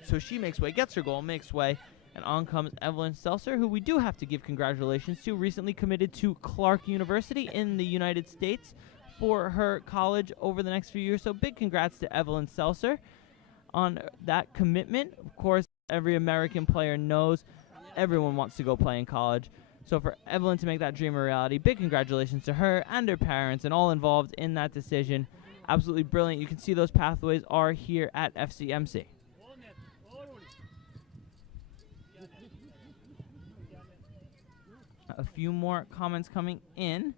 So she makes way, gets her goal, makes way. And on comes Evelyn Seltzer, who we do have to give congratulations to, recently committed to Clark University in the United States for her college over the next few years. So big congrats to Evelyn Seltzer on that commitment. Of course, every American player knows everyone wants to go play in college. So for Evelyn to make that dream a reality, big congratulations to her and her parents and all involved in that decision. Absolutely brilliant. You can see those pathways are here at FCMC. A few more comments coming in.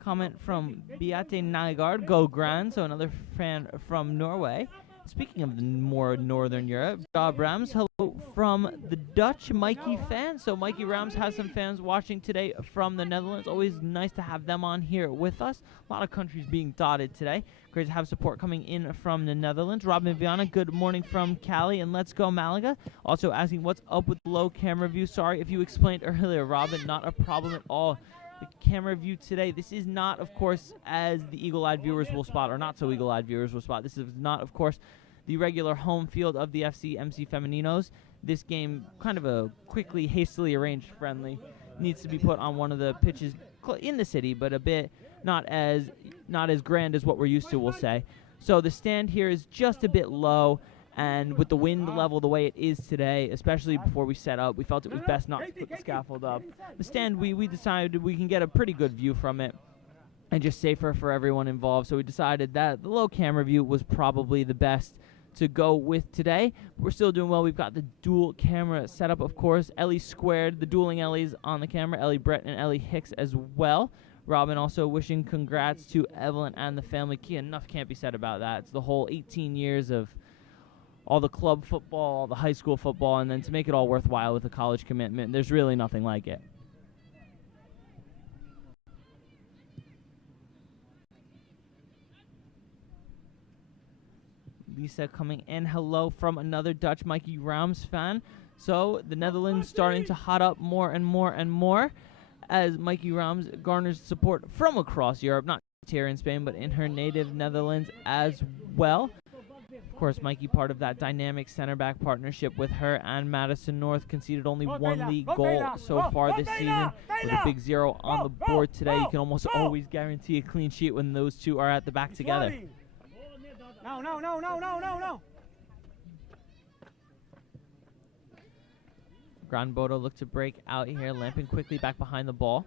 Comment from Beate Nygaard, go Grand, so another fan from Norway. Speaking of the more Northern Europe, Job Rams, hello from the Dutch Mikey fan. So Mikey Rams has some fans watching today from the Netherlands. Always nice to have them on here with us. A lot of countries being dotted today. Great to have support coming in from the Netherlands. Robin Viana, good morning from Cali, and let's go Malaga. Also asking what's up with low camera view. Sorry if you explained earlier, Robin, not a problem at all. The camera view today, this is not, of course, as the eagle-eyed viewers will spot, or not so eagle-eyed viewers will spot. This is not, of course, the regular home field of the FCMC Femeninos. This game, kind of a quickly, hastily arranged friendly, needs to be put on one of the pitches in the city, but a bit not as grand as what we're used to, we'll say. So the stand here is just a bit low, and with the wind level the way it is today, especially before we set up, we felt it was best not to put the scaffold up. The stand, we decided we can get a pretty good view from it and just safer for everyone involved. So we decided that the low camera view was probably the best to go with today. We're still doing well. We've got the dual camera setup, of course. Ellie Squared, the dueling Ellies on the camera. Ellie Brett and Ellie Hicks as well. Robin also wishing congrats to Evelyn and the family. Enough can't be said about that. It's the whole 18 years of all the club football, all the high school football, and then to make it all worthwhile with a college commitment, there's really nothing like it. Lisa coming in. Hello from another Dutch Mikey Rams fan. So the Netherlands starting to hot up more and more and more as Mikey Rams garners support from across Europe, not here in Spain, but in her native Netherlands as well. course, Mikey, part of that dynamic center back partnership with her and Madison North, conceded only one league goal so far this season, with a big 0 on the board today. You can almost always guarantee a clean sheet when those two are at the back together. No. Gran Bodo look to break out here. Lampin quickly back behind the ball.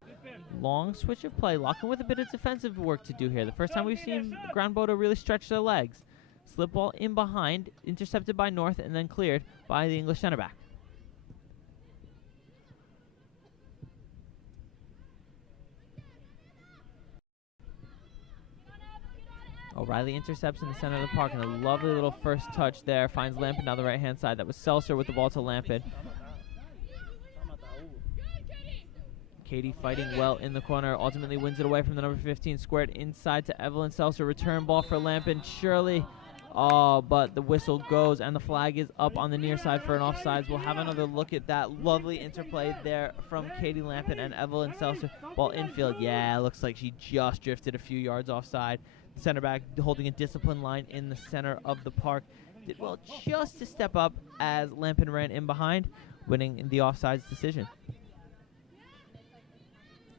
Long switch of play. Locking with a bit of defensive work to do here. The first time we've seen Gran Bodo really stretch their legs. Slip ball in behind. Intercepted by North and then cleared by the English center back. O'Reilly intercepts in the center of the park, and a lovely little first touch there. Finds Lampin down the right-hand side. That was Seltzer with the ball to Lampin. Katie fighting well in the corner. Ultimately wins it away from the number 15. Squared inside to Evelyn Seltzer. Return ball for Lampin. Shirley. Oh, but the whistle goes, and the flag is up on the near side for an offsides. We'll have another look at that lovely interplay there from Katie Lampin and Evelyn Seltzer. Ball infield. Yeah, looks like she just drifted a few yards offside. Center back holding a disciplined line in the center of the park. Did well just to step up as Lampin ran in behind, winning the offsides decision.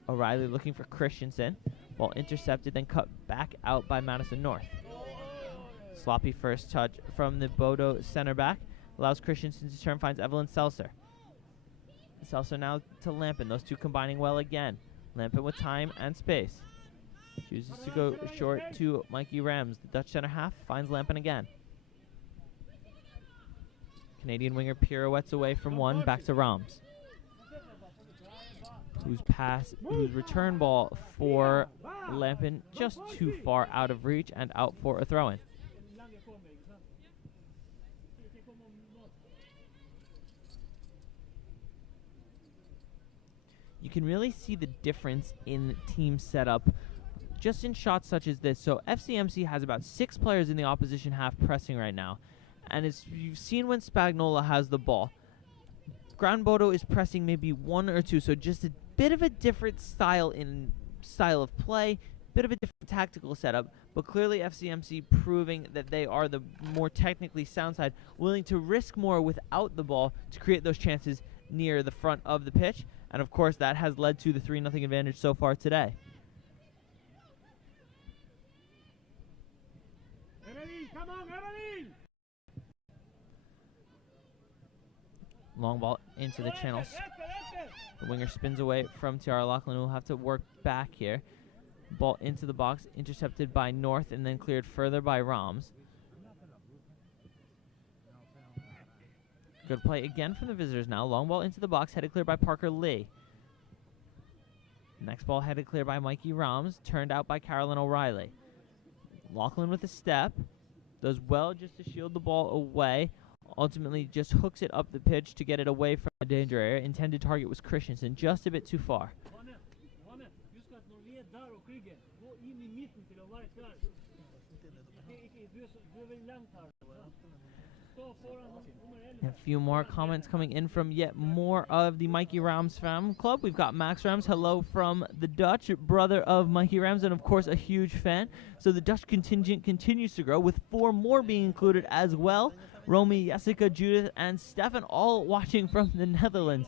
O'Reilly looking for Christensen. Ball intercepted, then cut back out by Madison North. Sloppy first touch from the Bodo center back. Allows Christensen to turn, finds Evelyn Seltzer. Seltzer now to Lampin. Those two combining well again. Lampin with time and space. Chooses to go short to Mikey Rams. The Dutch center half finds Lampin again. Canadian winger pirouettes away from one, back to Rams. Whose return ball for Lampin just too far out of reach and out for a throw-in. You can really see the difference in team setup just in shots such as this. So FCMC has about 6 players in the opposition half pressing right now. And as you've seen when Spagnola has the ball, Gran Bodo is pressing maybe 1 or 2, so just a bit of a different style of play, bit of a different tactical setup, but clearly FCMC proving that they are the more technically sound side, willing to risk more without the ball to create those chances near the front of the pitch, and of course that has led to the 3-0 advantage so far today. Come on, Evelyn! Long ball into the channel. The winger spins away from Tiara Lachlan, who will have to work back here. Ball into the box, intercepted by North and then cleared further by Rams. Good play again from the visitors now. Long ball into the box, headed clear by Parker Lee. Next ball headed clear by Mikey Rams, turned out by Carolyn O'Reilly. Lachlan with a step, does well just to shield the ball away. Ultimately just hooks it up the pitch to get it away from the danger area. Intended target was Christensen, just a bit too far. A few more comments coming in from yet more of the Mikey Rams fan club. We've got Max Rams, hello from the Dutch, brother of Mikey Rams, and of course a huge fan. So the Dutch contingent continues to grow, with 4 more being included as well. Romy, Jessica, Judith, and Stefan all watching from the Netherlands.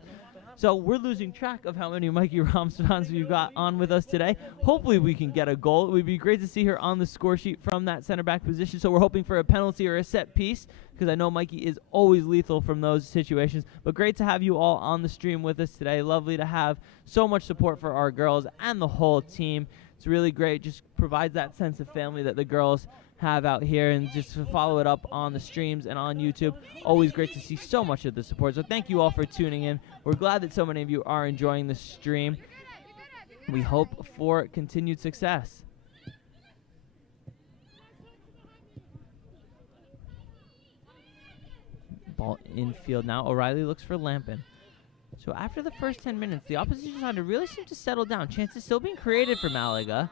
So we're losing track of how many Mikey Rams fans we've got on with us today. Hopefully we can get a goal. It would be great to see her on the score sheet from that center back position. So we're hoping for a penalty or a set piece, because I know Mikey is always lethal from those situations. But great to have you all on the stream with us today. Lovely to have so much support for our girls and the whole team. It's really great. Just provides that sense of family that the girls have out here, and just to follow it up on the streams and on YouTube. Always great to see so much of the support. So thank you all for tuning in. We're glad that so many of you are enjoying the stream. We hope for continued success. Ball infield now. O'Reilly looks for Lampin. So after the first 10 minutes, the opposition side really seemed to settle down. Chances still being created for Malaga,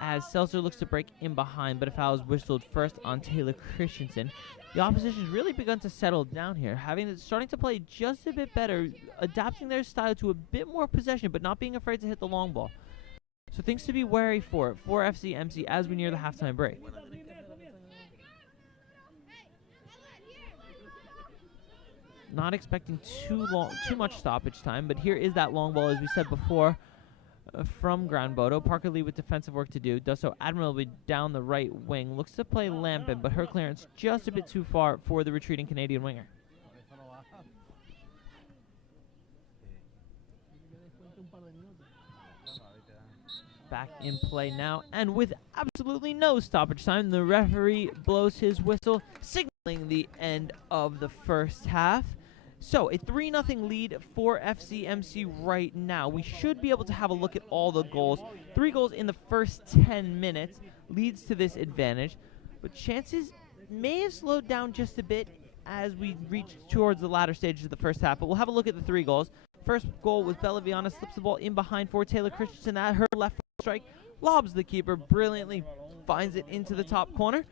as Seltzer looks to break in behind, but a foul is whistled first on Taylor Christensen. The opposition has really begun to settle down here, starting to play just a bit better, adapting their style to a bit more possession, but not being afraid to hit the long ball. So things to be wary for FCMC as we near the halftime break. not expecting too much stoppage time, but here is that long ball, as we said before, from Gran Bodo. Parker Lee with defensive work to do, does so admirably down the right wing, looks to play Lampin, but her clearance just a bit too far for the retreating Canadian winger. Back in play now, and with absolutely no stoppage time, the referee blows his whistle, signaling the end of the first half. So, a 3-0 lead for FCMC right now. We should be able to have a look at all the goals. 3 goals in the first 10 minutes leads to this advantage, but chances may have slowed down just a bit as we reach towards the latter stages of the first half. But we'll have a look at the 3 goals. First goal was Bella Viana, slips the ball in behind for Taylor Christensen at her left strike, lobs the keeper brilliantly, finds it into the top corner.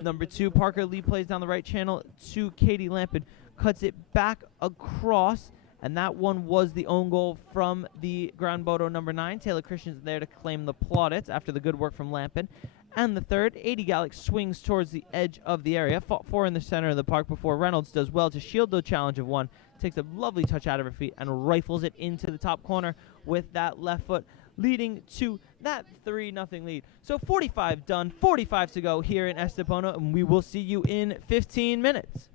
Number 2, Parker Lee plays down the right channel to Katie Lampin, cuts it back across, and that one was the own goal from the Gran Bodo number 9. Taylor Christensen there to claim the plaudits after the good work from Lampin. And the third, 80 Gallic swings towards the edge of the area, fought 4 in the center of the park before Reynolds does well to shield the challenge of 1, takes a lovely touch out of her feet and rifles it into the top corner with that left foot, leading to that 3-0 lead. So 45 done, 45 to go here in Estepona, and we will see you in 15 minutes.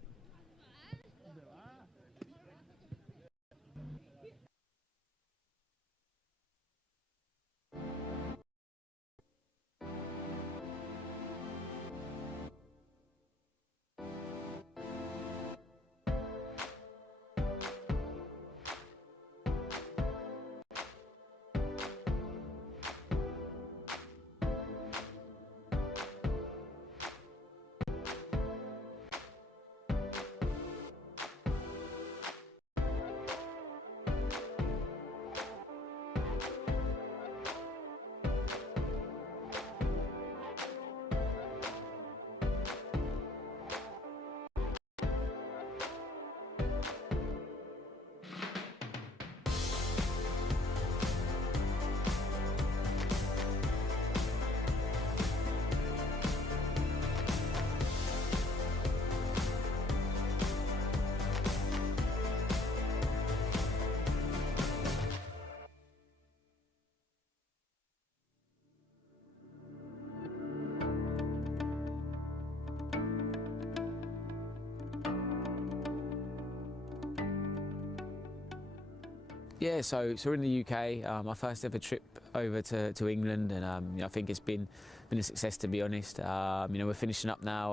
Yeah, so we're in the UK. My first ever trip over to England, and I think it's been a success, to be honest. We're finishing up now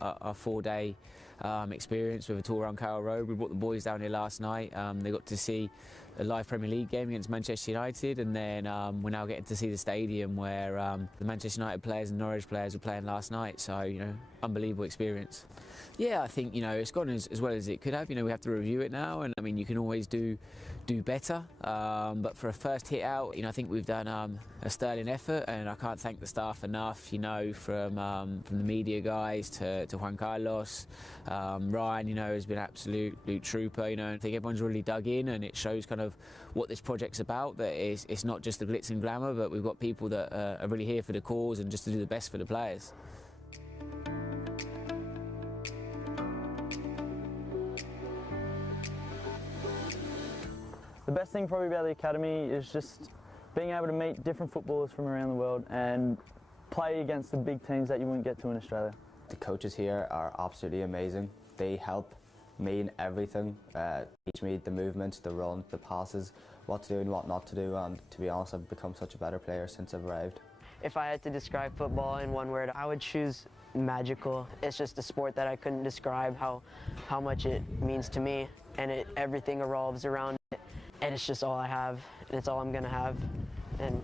our 4-day experience with a tour around Carroll Road. We brought the boys down here last night. They got to see a live Premier League game against Manchester United, and then we're now getting to see the stadium where the Manchester United players and Norwich players were playing last night. So unbelievable experience. Yeah, I think it's gone as well as it could have. We have to review it now, and I mean you can always do better. But for a first hit out, I think we've done a sterling effort, and I can't thank the staff enough. From the media guys to Juan Carlos, Ryan, has been absolute trooper. I think everyone's really dug in, and it shows kind of what this project's about. That it's not just the glitz and glamour, but we've got people that are really here for the cause and just to do the best for the players. The best thing probably about the academy is just being able to meet different footballers from around the world and play against the big teams that you wouldn't get to in Australia. The coaches here are absolutely amazing. They help me in everything, teach me the movements, the runs, the passes, what to do and what not to do, and to be honest, I've become such a better player since I've arrived. If I had to describe football in one word, I would choose magical. It's just a sport that I couldn't describe how much it means to me, and everything revolves around it. And it's just all I have, and it's all I'm gonna have, and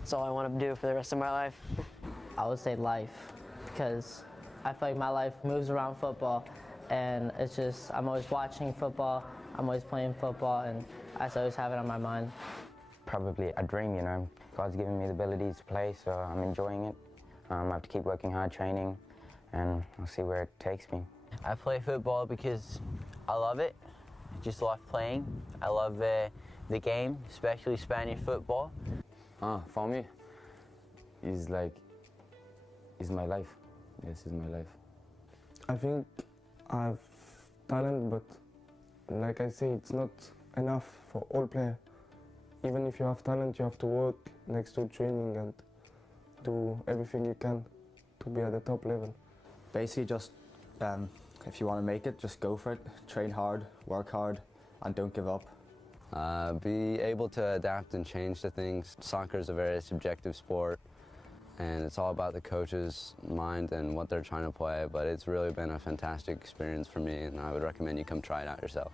it's all I want to do for the rest of my life. I would say life, because I feel like my life moves around football, and it's just, I'm always watching football, I'm always playing football, and I just always have it on my mind. Probably a dream, God's given me the ability to play, so I'm enjoying it. I have to keep working hard, training, and I'll see where it takes me. I play football because I love it. I just love playing. I love the game, especially Spanish football. For me, it's my life. This is my life. I think I have talent, but like I say, it's not enough for all players. Even if you have talent, you have to work next to training and do everything you can to be at the top level. Basically, just if you want to make it, just go for it. Train hard, work hard, and don't give up. Be able to adapt and change to things. Soccer is a very subjective sport, and it's all about the coach's mind and what they're trying to play, but it's really been a fantastic experience for me, and I would recommend you come try it out yourself.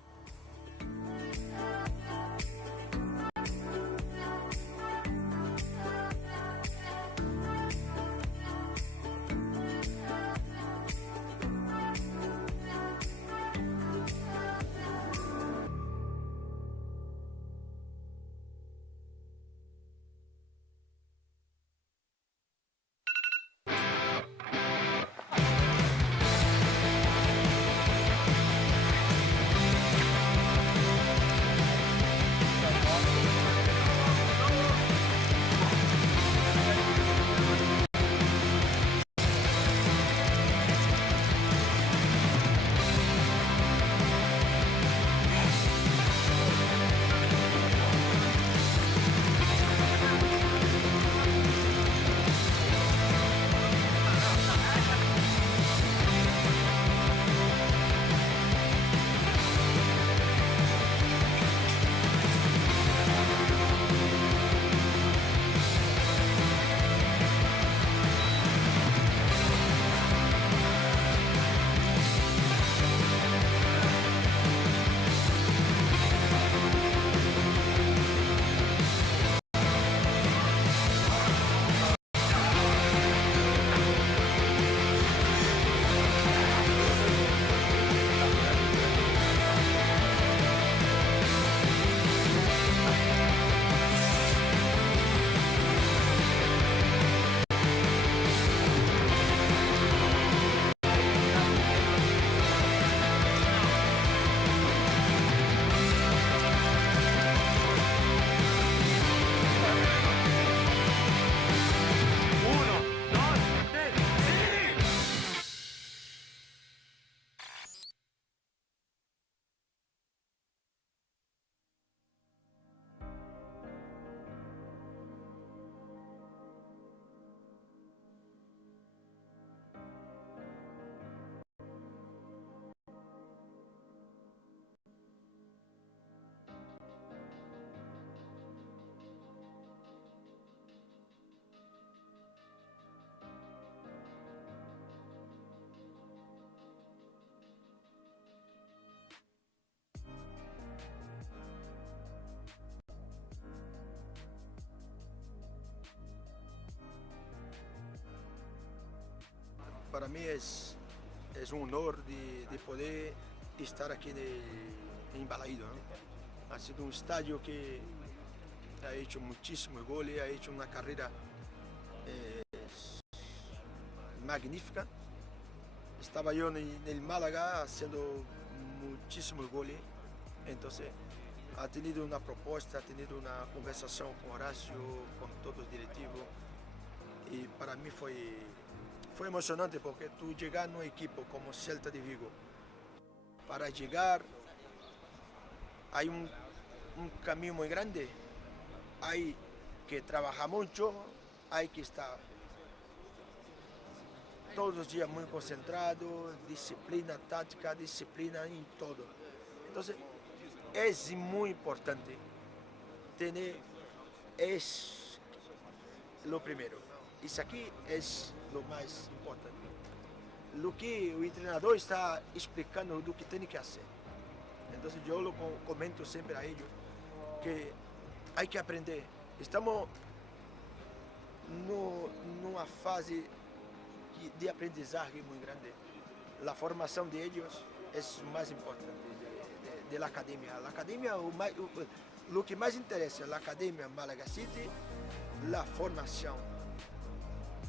Para mí es un honor de poder estar aquí en Balaído, ¿no? Ha sido un estadio que ha hecho muchísimos goles, ha hecho una carrera magnífica. Estaba yo en el Málaga haciendo muchísimos goles, entonces ha tenido una propuesta, ha tenido una conversación con Horacio, con todos los directivos, y para mí fue emocionante porque tú llegar a un equipo como Celta de Vigo, para llegar hay un camino muy grande, hay que trabajar mucho, hay que estar todos los días muy concentrado, disciplina táctica, disciplina en todo. Entonces es muy importante tener, es lo primero. Eso aquí es lo más importante. Lo que el entrenador está explicando lo que tiene que hacer. Entonces yo lo comento siempre a ellos, que hay que aprender. Estamos en una fase de aprendizaje muy grande. La formación de ellos es más importante de la academia. La academia, lo que más interesa, la academia Malaga City, la formación.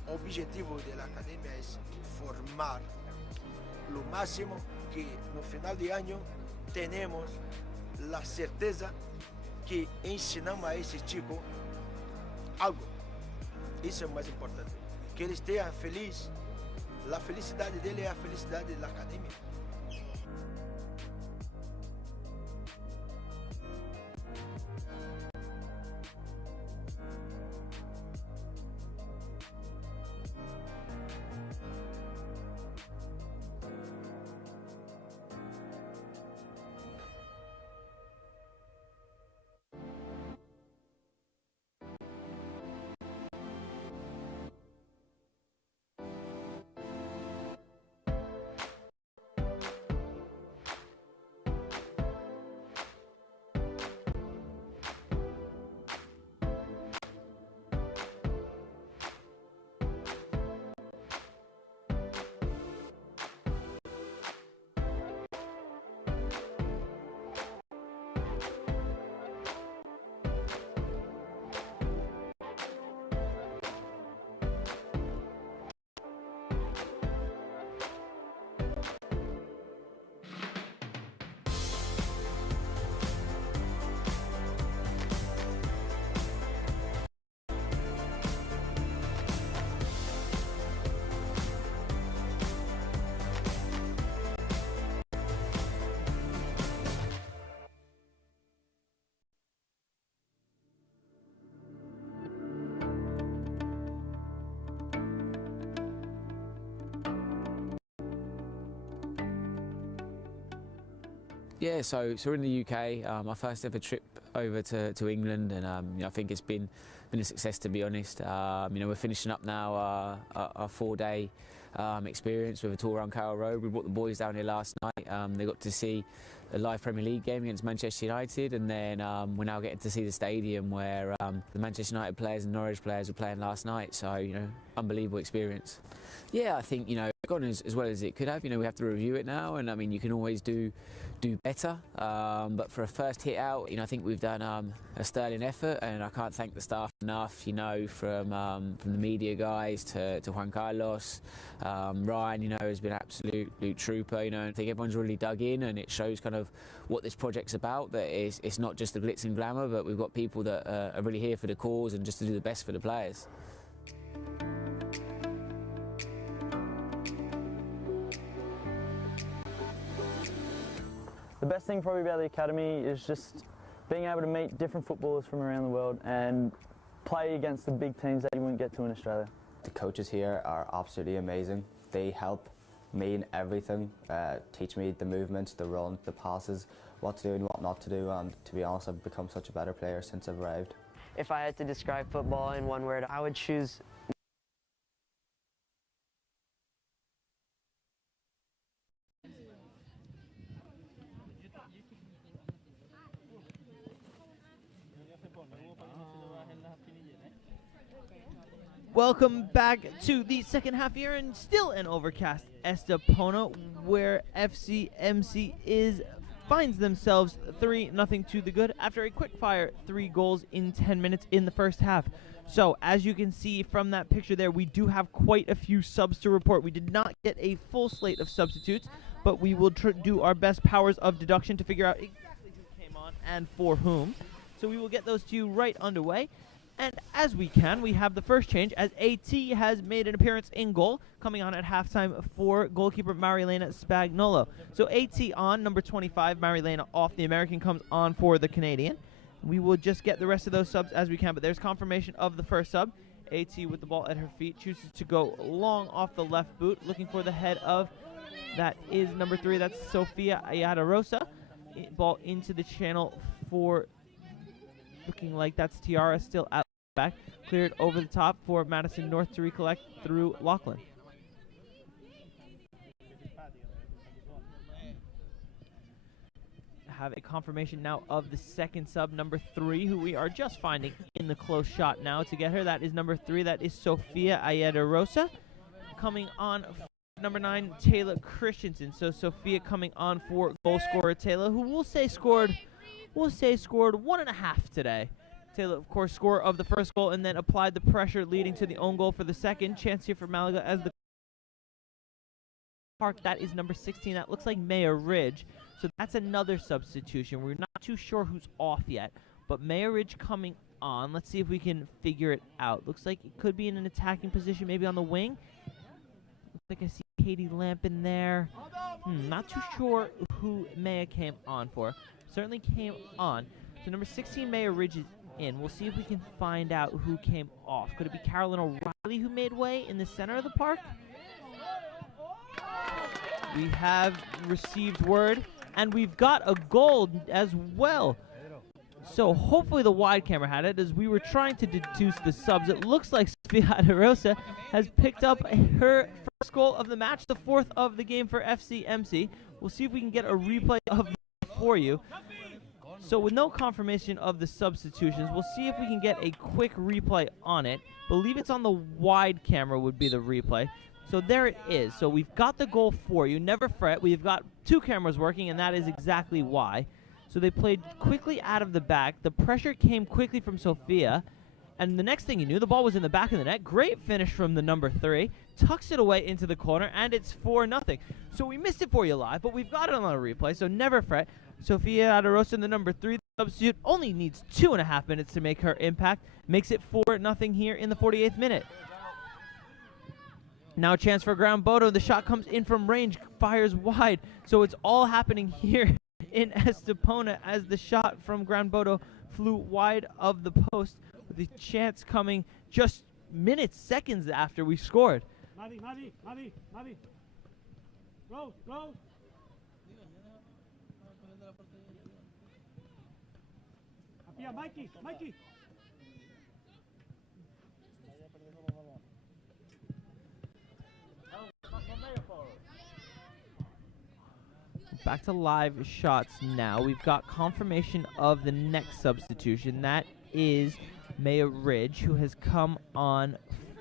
El objetivo de la academia es formar lo máximo, que no final de año tenemos la certeza que ensinamos a ese chico algo. Eso es más importante. Que él esté feliz. La felicidad de él es la felicidad de la academia. Yeah, so we're in the UK. My first ever trip over to England, and I think it's been a success, to be honest. We're finishing up now our 4-day experience with a tour around Carroll Road. We brought the boys down here last night. They got to see a live Premier League game against Manchester United, and then we're now getting to see the stadium where the Manchester United players and Norwich players were playing last night. So unbelievable experience. Yeah, I think gone as well as it could have. We have to review it now, and I mean you can always do better. But for a first hit out, I think we've done a sterling effort, and I can't thank the staff enough. From the media guys to Juan Carlos, Ryan, has been an absolute trooper. I think everyone's really dug in, and it shows kind of what this project's about. That it's not just the glitz and glamour, but we've got people that are really here for the cause and just to do the best for the players. The best thing probably about the academy is just being able to meet different footballers from around the world and play against the big teams that you wouldn't get to in Australia. The coaches here are absolutely amazing. They help me in everything, teach me the movements, the run, the passes, what to do and what not to do, and to be honest, I've become such a better player since I've arrived. If I had to describe football in one word, I would choose Welcome back to the second half here, and still an overcast Estepona, where FCMC finds themselves 3-0 to the good after a quick fire 3 goals in 10 minutes in the first half. So as you can see from that picture there, we do have quite a few subs to report. We did not get a full slate of substitutes, but we will do our best powers of deduction to figure out exactly who came on and for whom. So we will get those to you right underway. And as we have the first change, as AT has made an appearance in goal, coming on at halftime for goalkeeper Marilena Spagnolo. So AT on, number 25, Marilena off. The American comes on for the Canadian. We will just get the rest of those subs as we can, but there's confirmation of the first sub. AT with the ball at her feet, chooses to go long off the left boot, looking for the head of, that is number 3, that's Sofia Ayadarosa. Ball into the channel for, looking like that's Tiara still out back. Cleared over the top for Madison North to recollect through Lachlan. Have a confirmation now of the second sub, number 3, who we are just finding in the close shot now to get her. That is number 3, that is Sofia Ayadarosa. Coming on number 9, Taylor Christensen. So Sofia coming on for goal scorer Taylor, who we'll say scored 1.5 today. Taylor, of course, scorer of the first goal, and then applied the pressure, leading to the own goal for the second. Chance here for Malaga as the park. That is number 16. That looks like Mayor Ridge. So that's another substitution. We're not too sure who's off yet, but Mayor Ridge coming on. Let's see if we can figure it out. Looks like it could be in an attacking position, maybe on the wing. Looks like I see Katie Lamp in there. Not too sure who Maya came on for. Certainly came on. So number 16, Mayor Ridge is in. We'll see if we can find out who came off. Could it be Carolyn O'Reilly who made way in the center of the park? We have received word, and we've got a goal as well. So hopefully the wide camera had it, as we were trying to deduce the subs. It looks like Sofia Ayadarosa has picked up her first goal of the match, the 4th of the game for FCMC. We'll see if we can get a replay of that for you. So with no confirmation of the substitutions, we'll see if we can get a quick replay on it. Believe it's on the wide camera would be the replay. So there it is. So we've got the goal for you. Never fret. We've got 2 cameras working, and that is exactly why. So they played quickly out of the back. The pressure came quickly from Sofia. And the next thing you knew, the ball was in the back of the net. Great finish from the number 3. Tucks it away into the corner, and it's 4-0. So we missed it for you live, but we've got it on a replay, so never fret. Sofia Ayadarosa, the number 3 substitute, only needs 2.5 minutes to make her impact. Makes it 4-0 here in the 48th minute. Now a chance for Ground Bodo. The shot comes in from range, fires wide. So it's all happening here in Estepona as the shot from Ground Bodo flew wide of the post, with the chance coming just minutes, seconds after we scored. Go. Yeah, Mikey, Mikey. Back to live shots now. We've got confirmation of the next substitution. That is Maya Ridge, who has come on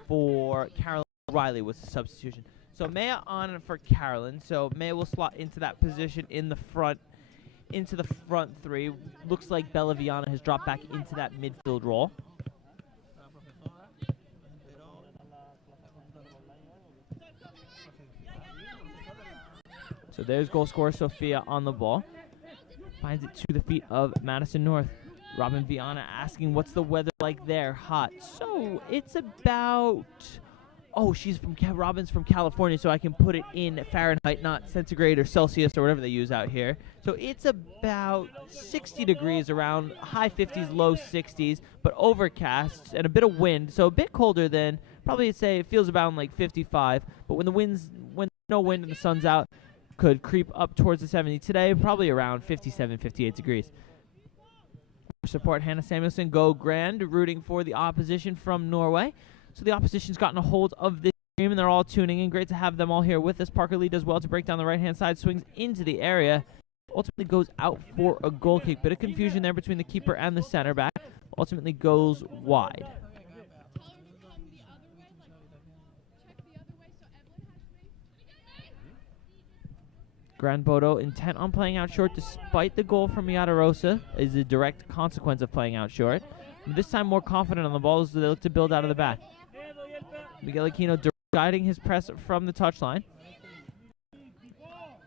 for Carolyn Riley was the substitution. So Maya on for Carolyn. So Maya will slot into that position in the front, into the front three. Looks like Bella Viana has dropped back into that midfield role. So there's goal scorer Sophia on the ball. Finds it to the feet of Madison North. Robin Viana asking what's the weather like there. Hot. So it's about... Oh, she's from Robin's from California, so I can put it in Fahrenheit, not centigrade or Celsius or whatever they use out here. So it's about 60 degrees, around high 50s, low 60s, but overcast and a bit of wind, so a bit colder than probably say it feels about like 55. But when there's no wind and the sun's out, could creep up towards the 70. Today, probably around 57, 58 degrees. Support Hannah Samuelson, go grand, rooting for the opposition from Norway. So the opposition's gotten a hold of this stream, and they're all tuning in. Great to have them all here with us. Parker Lee does well to break down the right-hand side, swings into the area. Ultimately goes out for a goal kick. Bit of confusion there between the keeper and the center back. Ultimately goes wide. Grand Bodo, intent on playing out short despite the goal from Yadarosa, is a direct consequence of playing out short. And this time more confident on the ball as they look to build out of the back. Miguel Aquino guiding his press from the touchline.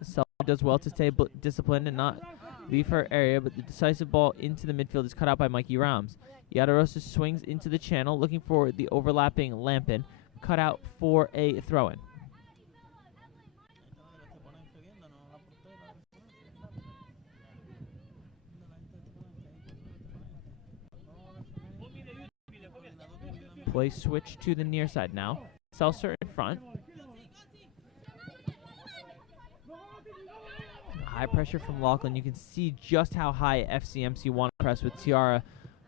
Selby does well to stay disciplined and not leave her area, but the decisive ball into the midfield is cut out by Mikey Rams. Yadarosa swings into the channel looking for the overlapping Lampin, cut out for a throw-in. Play switch to the near side now. Seltzer in front. High pressure from Lachlan. You can see just how high FCMC want to press with Tiara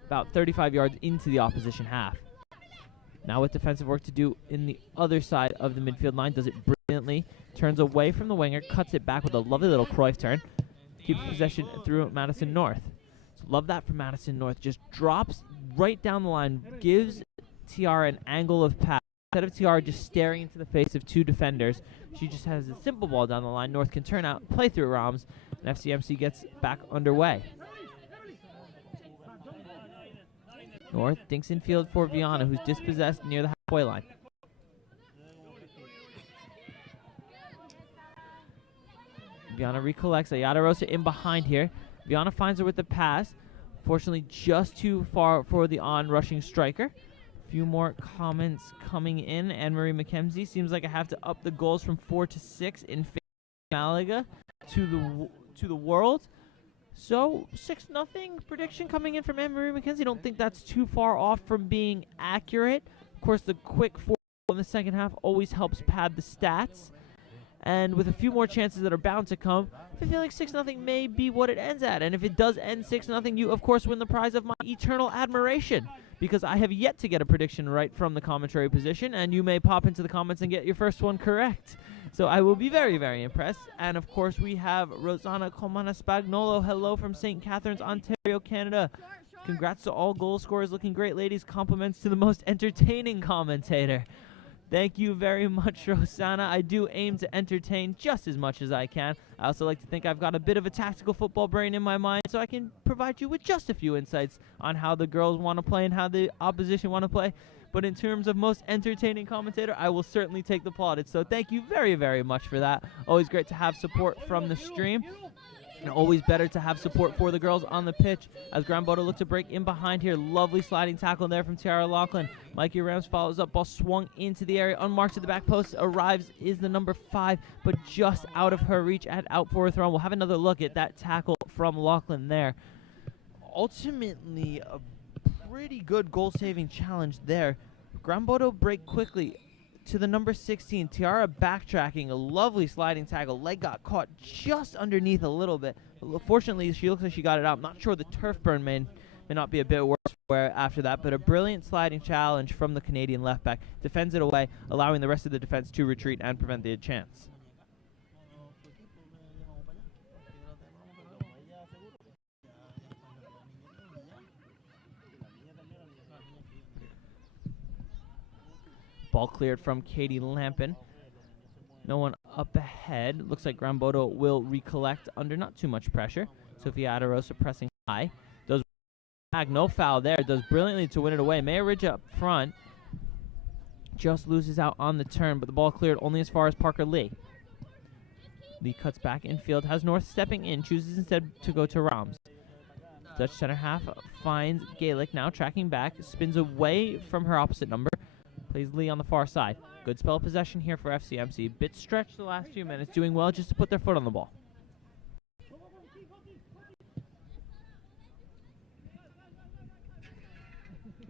about 35 yards into the opposition half. Now with defensive work to do in the other side of the midfield line. Does it brilliantly. Turns away from the winger. Cuts it back with a lovely little Cruyff turn. Keeps possession through Madison North. So love that from Madison North. Just drops right down the line. Gives Tiara an angle of pass. Instead of Tiara just staring into the face of two defenders, she just has a simple ball down the line. North can turn out, play through Rams, and FCMC gets back underway. North dinks in field for Viana, who's dispossessed near the halfway line. Viana recollects. Ayadarosa in behind here. Viana finds her with the pass. Fortunately, just too far for the on-rushing striker. Few more comments coming in. Anne-Marie McKenzie, seems like I have to up the goals from 4 to 6 in favor of Malaga to the world. So 6-0 prediction coming in from Anne-Marie McKenzie. Don't think that's too far off from being accurate. Of course, the quick 4 in the second half always helps pad the stats. And with a few more chances that are bound to come, I feel like 6-0 may be what it ends at. And if it does end 6-0, you, of course, win the prize of my eternal admiration, because I have yet to get a prediction right from the commentary position, and you may pop into the comments and get your first one correct. So I will be very, very impressed. And, of course, we have Rosanna Colmana Spagnolo. Hello from St. Catharines, Ontario, Canada. Congrats to all goal scorers. Looking great, ladies. Compliments to the most entertaining commentator. Thank you very much, Rosanna. I do aim to entertain just as much as I can. I also like to think I've got a bit of a tactical football brain in my mind, so I can provide you with just a few insights on how the girls want to play and how the opposition want to play. But in terms of most entertaining commentator, I will certainly take the plaudits. So thank you very, very much for that. Always great to have support from the stream. And always better to have support for the girls on the pitch as Grand Bodo look to break in behind here. Lovely sliding tackle there from Tiara Lachlan. Mikey Rams follows up. Ball swung into the area. Unmarked to the back post. Arrives is the number 5, but just out of her reach and out for a throw. We'll have another look at that tackle from Lachlan there. Ultimately, a pretty good goal-saving challenge there. Grand Bodo break quickly. to the number 16. Tiara backtracking, a lovely sliding tackle. Leg got caught just underneath a little bit. But fortunately, she looks like she got it out. I'm not sure the turf burn may not be a bit worse for after that, but a brilliant sliding challenge from the Canadian left back. Defends it away, allowing the rest of the defense to retreat and prevent the chance. Ball cleared from Katie Lampin. No one up ahead. Looks like Gran Bodo will recollect under not too much pressure. Sofia Adarosa pressing high. Does back, no foul there. Does brilliantly to win it away. Maya Ridge up front. Just loses out on the turn, but the ball cleared only as far as Parker Lee. Lee cuts back infield. Has North stepping in. Chooses instead to go to Rams. Dutch center half finds Gaelic, now tracking back. Spins away from her opposite number. Plays Lee on the far side. Good spell of possession here for FCMC. Bit stretched the last few minutes, doing well just to put their foot on the ball.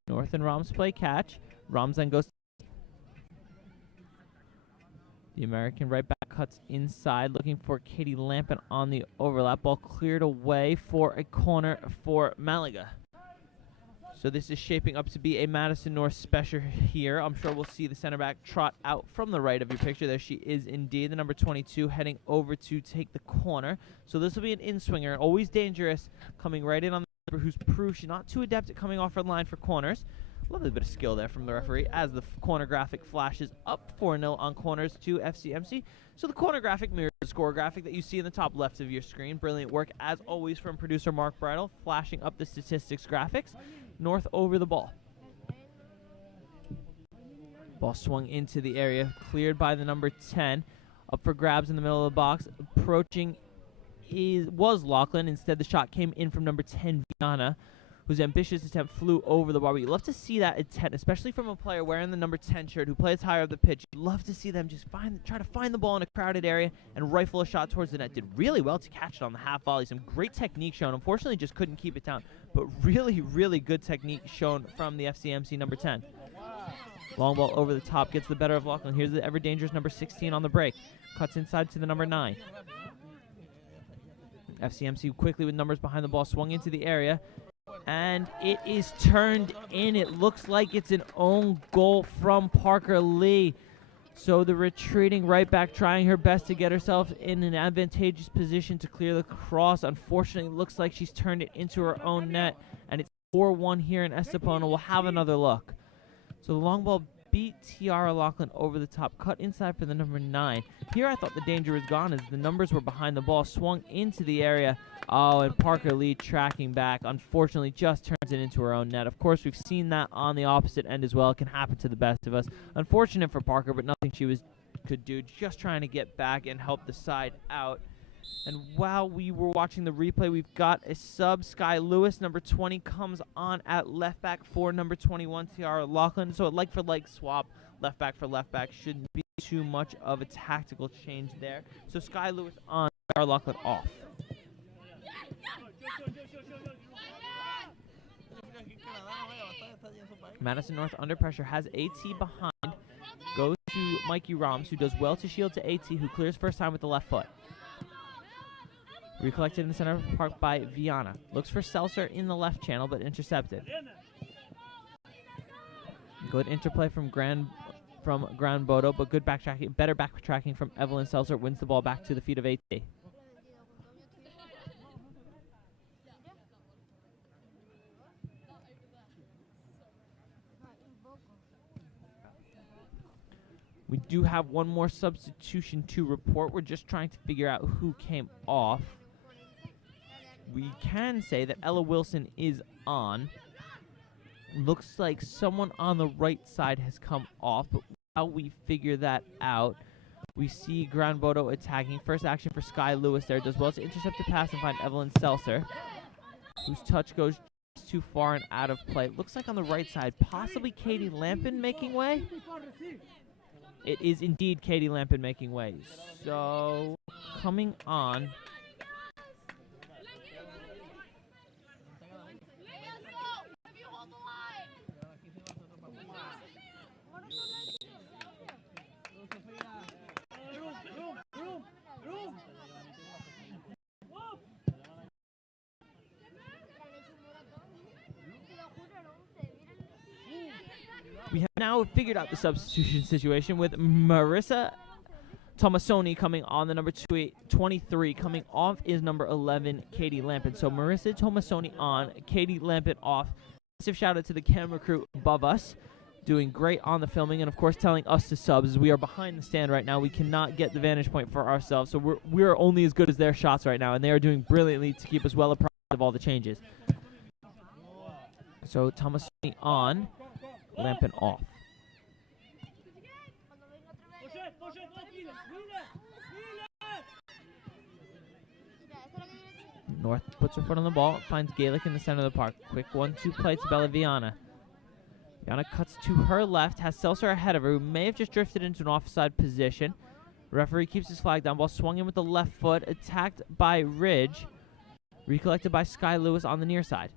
North and Rams play catch. Rams then goes. The American right back cuts inside, looking for Katie Lampin on the overlap. Ball cleared away for a corner for Malaga. So this is shaping up to be a Madison North special here. I'm sure we'll see the center back trot out from the right of your picture. There she is indeed, the number 22, heading over to take the corner. So this will be an in-swinger, always dangerous, coming right in on the number who's proved she's not too adept at coming off her line for corners. Lovely bit of skill there from the referee as the corner graphic flashes up 4-0 on corners to FCMC. So the corner graphic mirrors the score graphic that you see in the top left of your screen. Brilliant work, as always, from producer Mark Bridle, flashing up the statistics graphics. North over the ball. Ball swung into the area, cleared by the number 10. Up for grabs in the middle of the box. Approaching was Lachlan. Instead, the shot came in from number 10, Viana, whose ambitious attempt flew over the bar. You love to see that intent, especially from a player wearing the number 10 shirt who plays higher up the pitch. You love to see them just try to find the ball in a crowded area and rifle a shot towards the net. Did really well to catch it on the half volley. Some great technique shown. Unfortunately, just couldn't keep it down. But really, really good technique shown from the FCMC number 10. Long ball over the top, gets the better of Lachlan. Here's the ever-dangerous number 16 on the break. Cuts inside to the number 9. FCMC quickly with numbers behind the ball, swung into the area. And it is turned in. It looks like it's an own goal from Parker Lee. So the retreating right back trying her best to get herself in an advantageous position to clear the cross. Unfortunately, it looks like she's turned it into her own net. And it's 4-1 here in Estepona. We'll have another look. So the long ball beat Tiara Lachlan over the top, cut inside for the number 9. Here I thought the danger was gone as the numbers were behind the ball, swung into the area. Oh, and Parker Lee tracking back, unfortunately just turns it into her own net. Of course, we've seen that on the opposite end as well. It can happen to the best of us. Unfortunate for Parker, but nothing she could do, just trying to get back and help the side out. And while we were watching the replay, we've got a sub. Sky Lewis, number 20, comes on at left back for number 21, Tiara Lachlan. So a like-for-like swap, left back for left back. Shouldn't be too much of a tactical change there. So Sky Lewis on, Tiara Lachlan off. Madison North under pressure, has AT behind. Goes to Mikey Rams, who does well to shield to AT, who clears first time with the left foot. Recollected in the center of the park by Viana. Looks for Seltzer in the left channel, but intercepted. Good interplay from Gran Bodo, but good backtracking, better backtracking from Evelyn Seltzer. Wins the ball back to the feet of AT. We do have one more substitution to report. We're just trying to figure out who came off. We can say that Ella Wilson is on. Looks like someone on the right side has come off, but while we figure that out, we see Gran Bodo attacking. First action for Sky Lewis there. Does well to intercept the pass and find Evelyn Seltzer, whose touch goes just too far and out of play. Looks like on the right side, possibly Katie Lampin making way. It is indeed Katie Lampin making way. So, coming on. now figured out the substitution situation with Marissa Tomasoni coming on the number 23. Coming off is number 11, Katie Lampin. So Marissa Tomasoni on, Katie Lampin off. Massive shout out to the camera crew above us, doing great on the filming, and of course telling us to sub, as we are behind the stand right now. We cannot get the vantage point for ourselves, so we're only as good as their shots right now, and they are doing brilliantly to keep us well apprised of all the changes. So Tomasoni on, Lampin off. North puts her foot on the ball, finds Gaelic in the center of the park. Quick 1-2 play to Bella Viana. Viana cuts to her left, has Seltzer ahead of her, who may have just drifted into an offside position. Referee keeps his flag down. Ball swung in with the left foot, attacked by Ridge. Recollected by Sky Lewis on the near side.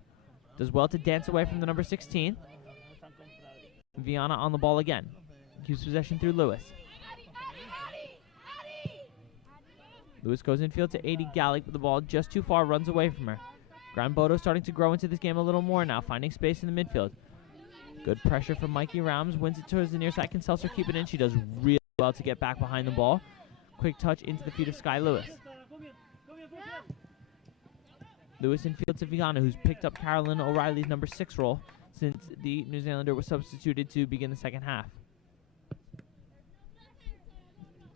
Does well to dance away from the number 16. Viana on the ball again. Keeps possession through Lewis. Lewis goes infield to 80 Gallic, but the ball just too far, runs away from her. Grand Bodo starting to grow into this game a little more now, finding space in the midfield. Good pressure from Mikey Rams, wins it towards the near side. Can Seltzer keep it in? She does really well to get back behind the ball. Quick touch into the feet of Sky Lewis. Lewis infield to Viana, who's picked up Carolyn O'Reilly's number 6 role since the New Zealander was substituted to begin the second half.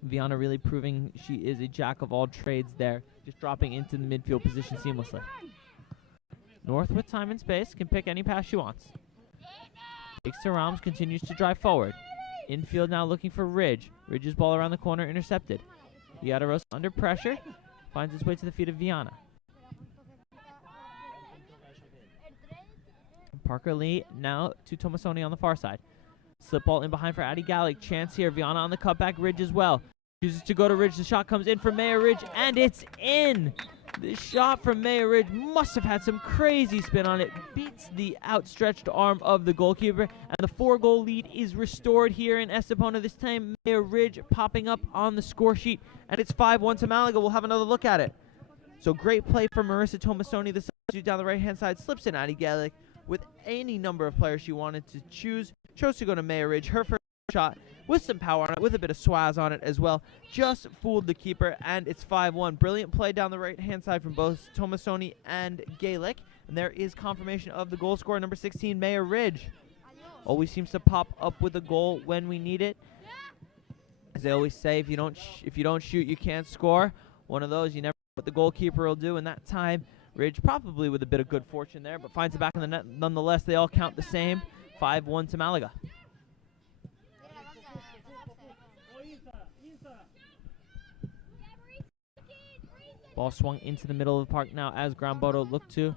Viana really proving she is a jack of all trades there, just dropping into the midfield position seamlessly. North with time and space, can pick any pass she wants. Takes to Rams, continues to drive forward. Infield now looking for Ridge. Ridge's ball around the corner, intercepted. Yadaros under pressure, finds its way to the feet of Viana. Parker Lee now to Tomasoni on the far side. Slip ball in behind for Addie Gallic. Chance here. Viana on the cutback. Ridge as well. Chooses to go to Ridge. The shot comes in for Maya Ridge, and it's in. This shot from Maya Ridge must have had some crazy spin on it. Beats the outstretched arm of the goalkeeper, and the 4-goal lead is restored here in Estepona. This time, Maya Ridge popping up on the score sheet, and it's 5-1 to Malaga. We'll have another look at it. So great play from Marissa Tomasoni. The substitute down the right-hand side slips in Addie Gallic with any number of players she wanted to choose. Chose to go to Maya Ridge. Her first shot with some power on it, with a bit of swaz on it as well. Just fooled the keeper, and it's 5-1. Brilliant play down the right-hand side from both Tomasoni and Gaelic. And there is confirmation of the goal scorer, number 16, Maya Ridge. Always seems to pop up with a goal when we need it. As they always say, if you don't shoot, you can't score. One of those, you never know what the goalkeeper will do. And that time, Ridge probably with a bit of good fortune there, but finds it back in the net. Nonetheless, they all count the same. 5-1 to Malaga. Ball swung into the middle of the park now as Grand Bodo look to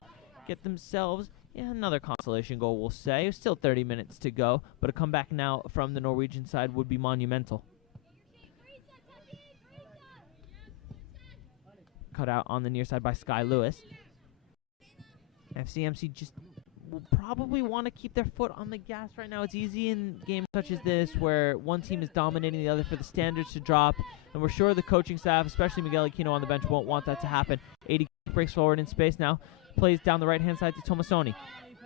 get themselves another consolation goal, we'll say. Still 30 minutes to go, but a comeback now from the Norwegian side would be monumental. Cut out on the near side by Sky Lewis. FCMC just will probably want to keep their foot on the gas right now. It's easy in games such as this where one team is dominating the other for the standards to drop, and we're sure the coaching staff, especially Miguel Aquino on the bench, won't want that to happen. 80 breaks forward in space now, plays down the right-hand side to Tomasoni.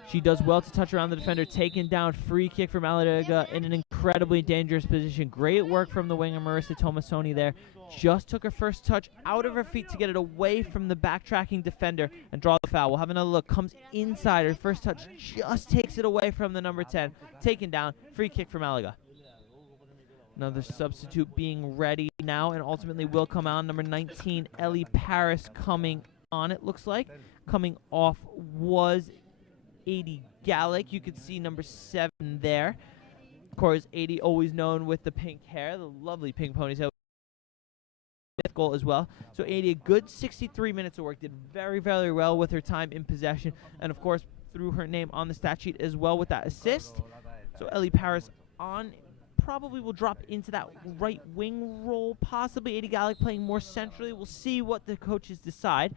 She does well to touch around the defender, taken down, free kick from Malaga in an incredibly dangerous position. Great work from the winger Marissa Tomasoni there. Just took her first touch out of her feet to get it away from the backtracking defender and draw the foul. We'll have another look. Comes inside. Her first touch just takes it away from the number 10. Taken down. Free kick for Malaga. Another substitute being ready now and ultimately will come on. Number 19, Ellie Paris coming on, it looks like. Coming off was 80 Gallic. You could see number 7 there. Of course, 80 always known with the pink hair, the lovely pink ponytail. Fifth goal as well. So 80, a good 63 minutes of work. Did very, very well with her time in possession. And, of course, threw her name on the stat sheet as well with that assist. So Ellie Paris on probably will drop into that right wing role. Possibly 80 Gallic playing more centrally. We'll see what the coaches decide.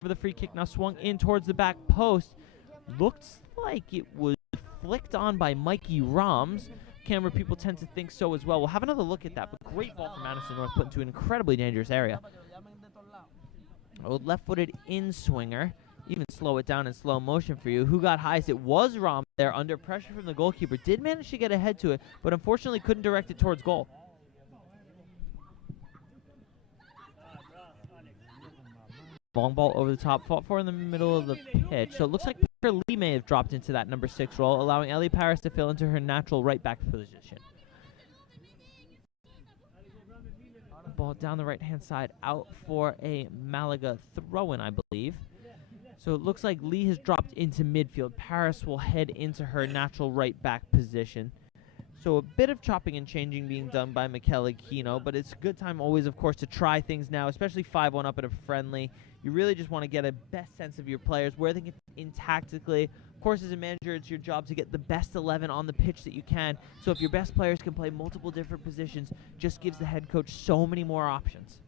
For the free kick now swung in towards the back post. Looks like it was flicked on by Mikey Rams. Camera people tend to think so as well. We'll have another look at that, but great ball from Madison North put into an incredibly dangerous area. Left-footed in-swinger. Even slow it down in slow motion for you. Who got highest? It was Rams there under pressure from the goalkeeper. Did manage to get ahead to it, but unfortunately couldn't direct it towards goal. Long ball over the top, fought for in the middle of the pitch. So it looks like Parker Lee may have dropped into that number 6 role, allowing Ellie Paris to fill into her natural right back position. Ball down the right-hand side, out for a Malaga throw-in, I believe. So it looks like Lee has dropped into midfield. Paris will head into her natural right back position. So a bit of chopping and changing being done by Mikel Aquino, but it's a good time always, of course, to try things now, especially 5-1 up at a friendly. You really just want to get a best sense of your players, where they can fit in tactically. Of course, as a manager, it's your job to get the best 11 on the pitch that you can. So if your best players can play multiple different positions, just gives the head coach so many more options.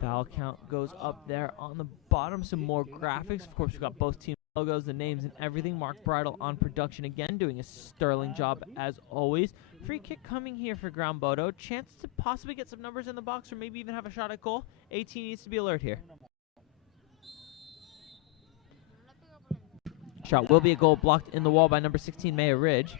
Foul count goes up there on the bottom. Some more graphics. Of course, we've got both team logos, the names, and everything. Mark Bridle on production again, doing a sterling job as always. Free kick coming here for Ground Bodo. Chance to possibly get some numbers in the box or maybe even have a shot at goal. 18 needs to be alert here. Shot will be a goal, blocked in the wall by number 16, Maya Ridge.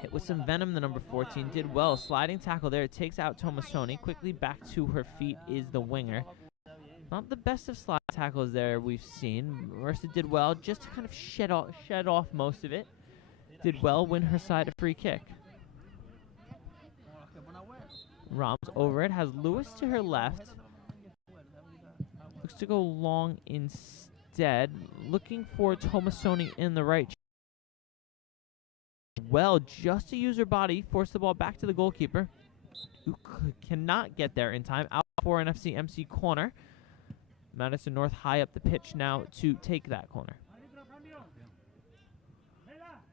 Hit with some venom, the number 14 did well. Sliding tackle there, it takes out Tomasoni. Quickly back to her feet is the winger. Not the best of slide tackles there we've seen. Marissa did well, just to kind of shed off most of it. Did well, win her side a free kick. Rams over it, has Lewis to her left. Looks to go long instead. Looking for Tomasoni in the right. Well, just to use her body, force the ball back to the goalkeeper, who cannot get there in time. Out for an FC corner. Madison North high up the pitch now to take that corner.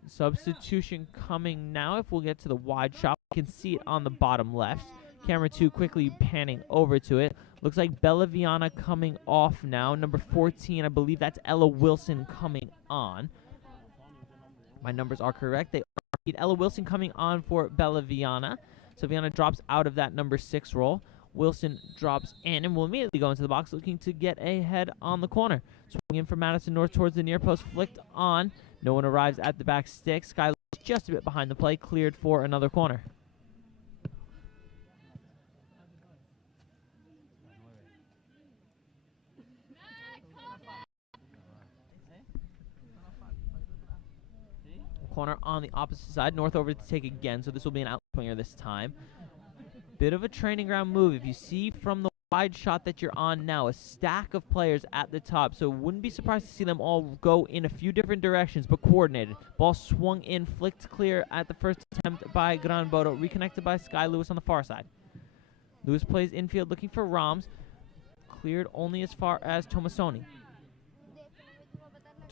Substitution coming now. If we'll get to the wide shot, we can see it on the bottom left. Camera 2 quickly panning over to it. Looks like Bella Viana coming off now. Number 14, I believe that's Ella Wilson coming on. My numbers are correct. They are Ella Wilson coming on for Bella Viana. So Viana drops out of that number 6 role. Wilson drops in and will immediately go into the box looking to get a head on the corner. Swinging in for Madison North towards the near post, flicked on. No one arrives at the back stick. Sky just a bit behind the play, cleared for another corner. Corner on the opposite side. North over to take again, so this will be an out swinger this time. Bit of a training ground move. If you see from the wide shot that you're on now, a stack of players at the top, so wouldn't be surprised to see them all go in a few different directions, but coordinated. Ball swung in, flicked clear at the first attempt by Gran Bodo, reconnected by Sky Lewis on the far side. Lewis plays infield looking for Rams, cleared only as far as Tomasoni.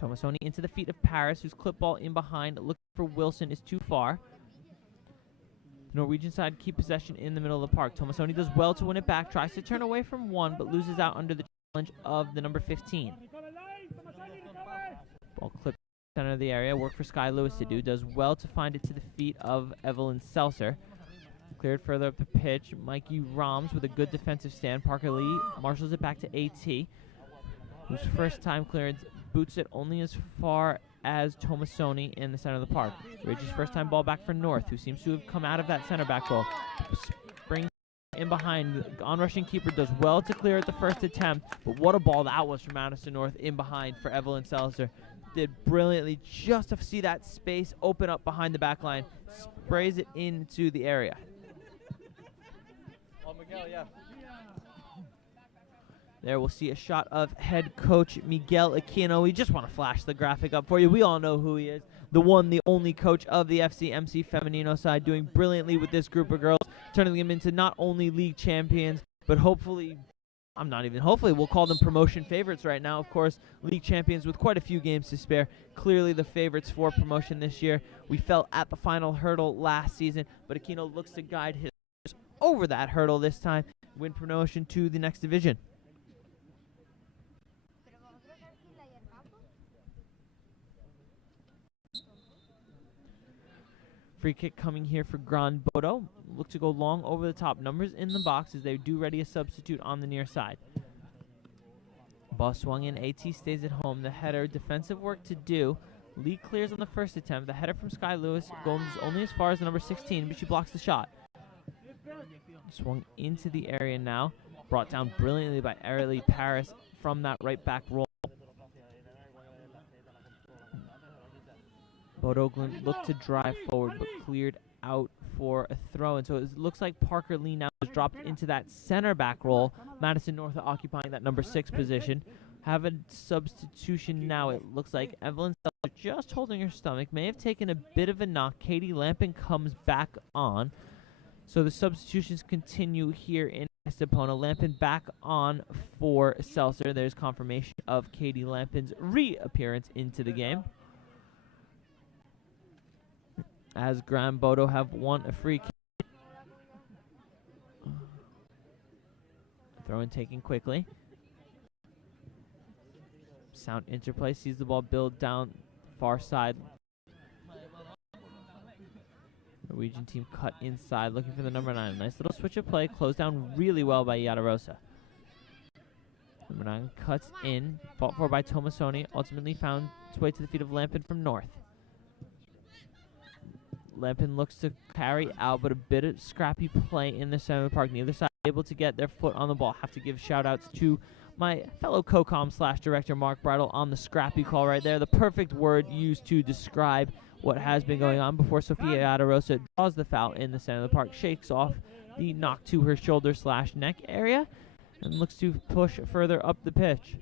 Tomasoni into the feet of Paris, whose clip ball in behind, looking for Wilson, is too far. The Norwegian side keep possession in the middle of the park. Tomasoni does well to win it back, tries to turn away from one, but loses out under the challenge of the number 15. Ball clipped center of the area, work for Sky Lewis to do, does well to find it to the feet of Evelyn Seltzer. Cleared further up the pitch, Mikey Rams with a good defensive stand. Parker Lee marshals it back to AT, whose first time clearance boots it only as far as Tomasoni in the center of the park. Ridge's first time ball back for North, who seems to have come out of that center back role. Springs in behind. On-rushing keeper does well to clear at the first attempt, but what a ball that was from Madison North in behind for Evelyn Seltzer. Did brilliantly just to see that space open up behind the back line. Sprays it into the area. Oh, Miguel, yeah. There we'll see a shot of head coach Miguel Aquino. We just want to flash the graphic up for you. We all know who he is. The one, the only coach of the FCMC Femenino side, doing brilliantly with this group of girls, turning them into not only league champions, but hopefully, we'll call them promotion favorites right now. Of course, league champions with quite a few games to spare. Clearly the favorites for promotion this year. We fell at the final hurdle last season, but Aquino looks to guide his over that hurdle this time, win promotion to the next division. Free kick coming here for Gran Bodo. Look to go long over the top. Numbers in the box as they do ready a substitute on the near side. Ball swung in. AT stays at home. The header, defensive work to do. Lee clears on the first attempt. The header from Sky Lewis goes only as far as the number 16, but she blocks the shot. Swung into the area now. Brought down brilliantly by Arely Paris from that right back roll. Bodo looked to drive forward, but cleared out for a throw. And so it looks like Parker Lee now has dropped into that center back role. Madison North occupying that number 6 position. Have a substitution now. It looks like Evelyn Seltzer, just holding her stomach, may have taken a bit of a knock. Katie Lampin comes back on. So the substitutions continue here in Estepona. Lampin back on for Seltzer. There's confirmation of Katie Lampin's reappearance into the game, as Gran Bodo have won a free kick. Throw in taken quickly. Sound interplay, sees the ball build down far side. Norwegian team cut inside, looking for the number 9. Nice little switch of play, closed down really well by Yadarosa. Number 9 cuts in, fought for by Tomasoni, ultimately found its way to the feet of Lampin from North. Lampin looks to carry out, but a bit of scrappy play in the center of the park. Neither side able to get their foot on the ball. Have to give shout-outs to my fellow co-com/director Mark Bridle on the scrappy call right there. The perfect word used to describe what has been going on before Sofia Yadarosa draws the foul in the center of the park, shakes off the knock to her shoulder/neck area, and looks to push further up the pitch.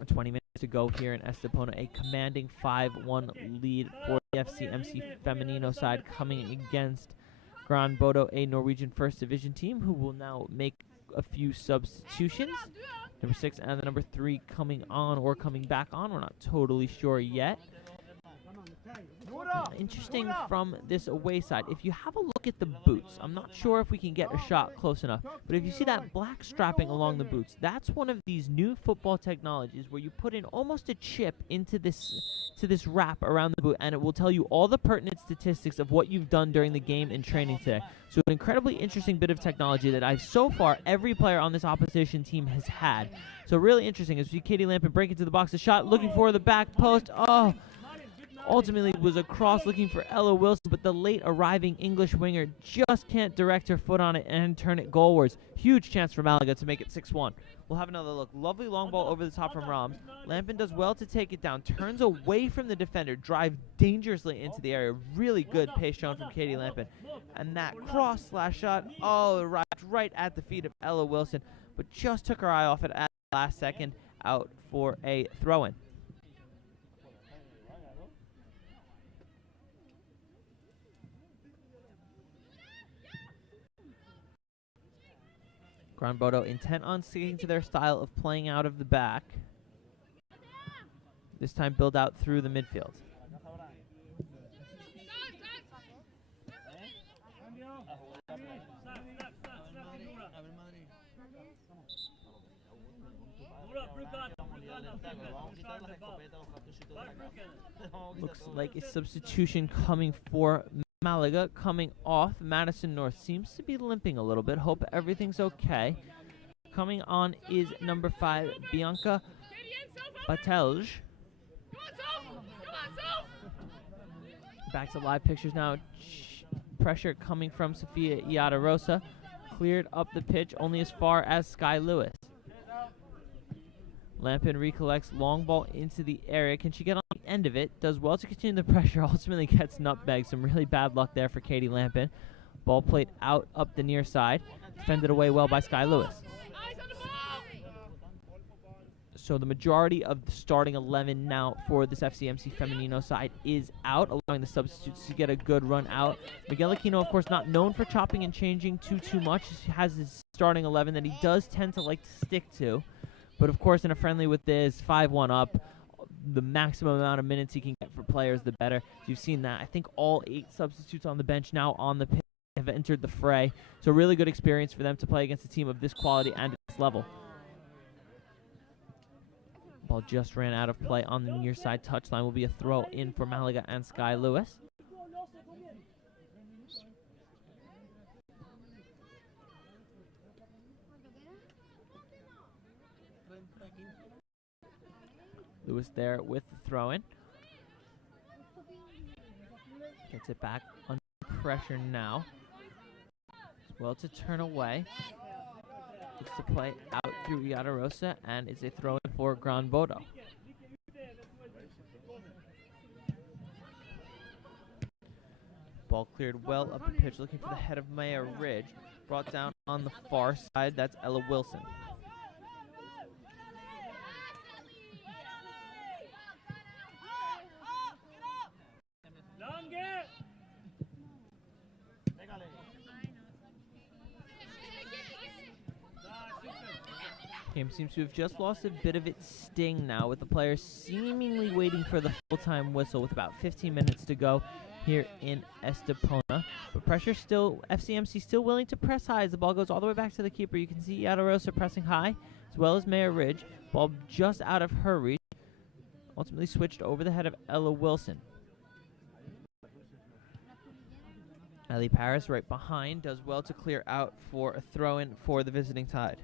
A 20 minutes to go here in Estepona. A commanding 5-1 lead for the FCMC Femenino side coming against Gran Bodo, a Norwegian First Division team who will now make a few substitutions. Number 6 and the number 3 coming on or coming back on. We're not totally sure yet. Interesting from this away side. If you have a look at the boots, I'm not sure if we can get a shot close enough, but if you see that black strapping along the boots, that's one of these new football technologies where you put in almost a chip into this wrap around the boot, and it will tell you all the pertinent statistics of what you've done during the game and training today. So an incredibly interesting bit of technology that so far every player on this opposition team has had. So really interesting as we see Katie Lampin break into the box. A shot looking for the back post. Oh, ultimately was a cross looking for Ella Wilson, but the late arriving English winger just can't direct her foot on it and turn it goalwards. Huge chance for Malaga to make it 6-1. We'll have another look. Lovely long ball over the top from Rams. Lampin does well to take it down, turns away from the defender, drives dangerously into the area. Really good pace shown from Katie Lampin. And that cross/shot, oh, right at the feet of Ella Wilson, but just took her eye off it at the last second, out for a throw-in. Gran Bodo intent on sticking to their style of playing out of the back. This time build out through the midfield. Looks like a substitution coming for Malaga. Coming off, Madison North seems to be limping a little bit. Hope everything's okay. Coming on is number 5, Bianca Batelj. Back to live pictures now. Pressure coming from Sofia Yadarosa. Cleared up the pitch only as far as Sky Lewis. Lampin recollects, long ball into the area. Can she get on the end of it? Does well to continue the pressure. Ultimately gets nutmegged. Some really bad luck there for Katie Lampin. Ball played out up the near side. Defended away well by Sky Lewis. So the majority of the starting 11 now for this FCMC Femenino side is out, allowing the substitutes to get a good run out. Miguel Aquino, of course, not known for chopping and changing too much. He has his starting 11 that he does tend to like to stick to. But, of course, in a friendly with this 5-1 up, the maximum amount of minutes he can get for players, the better. You've seen that. I think all 8 substitutes on the bench now on the pitch have entered the fray. So really good experience for them to play against a team of this quality and at this level. Ball just ran out of play on the near side touchline. Will be a throw in for Malaga and Sky Lewis. Lewis there with the throw in. Gets it back under pressure now. As well to turn away. Looks to play out through Yadarosa, and it's a throw in for Gran Bodo. Ball cleared well up the pitch, looking for the head of Maya Ridge. Brought down on the far side, that's Ella Wilson. Game seems to have just lost a bit of its sting now, with the players seemingly waiting for the full-time whistle with about 15 minutes to go here in Estepona. But pressure still, FCMC still willing to press high as the ball goes all the way back to the keeper. You can see Yadarosa pressing high, as well as Maya Ridge. Ball just out of her reach. Ultimately switched over the head of Ella Wilson. Ellie Paris right behind does well to clear out for a throw-in for the visiting side.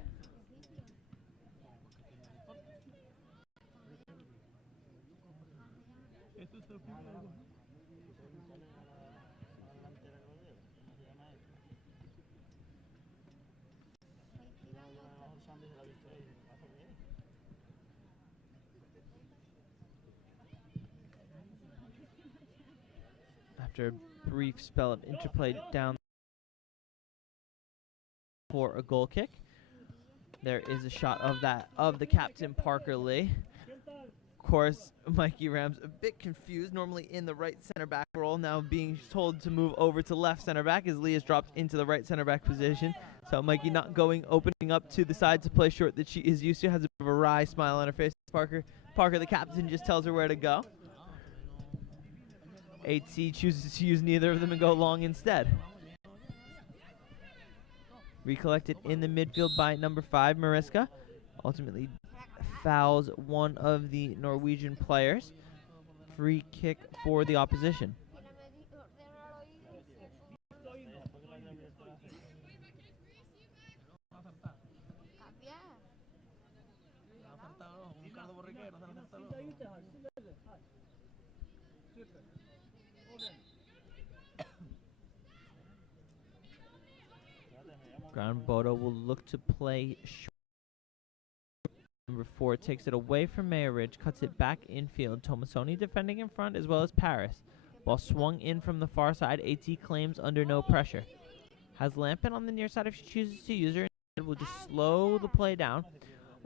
After a brief spell of interplay down for a goal kick, there is a shot of the captain, Parker Lee. Of course, Mikey Ram's a bit confused, normally in the right center back role, now being told to move over to left center back as Lee has dropped into the right center back position. So Mikey not opening up to the side to play short that she is used to, has a bit of a wry smile on her face. Parker, the captain, just tells her where to go. 8C chooses to use neither of them and go long instead. Recollected in the midfield by number 5, Mariska. Ultimately fouls one of the Norwegian players. Free kick for the opposition. Gran Bodo will look to play short. Number 4 takes it away from Maya Ridge, cuts it back infield. Tomasoni defending in front as well as Paris. Ball swung in from the far side. AT claims under no pressure. Has Lampin on the near side if she chooses to use her. Instead, will just slow the play down.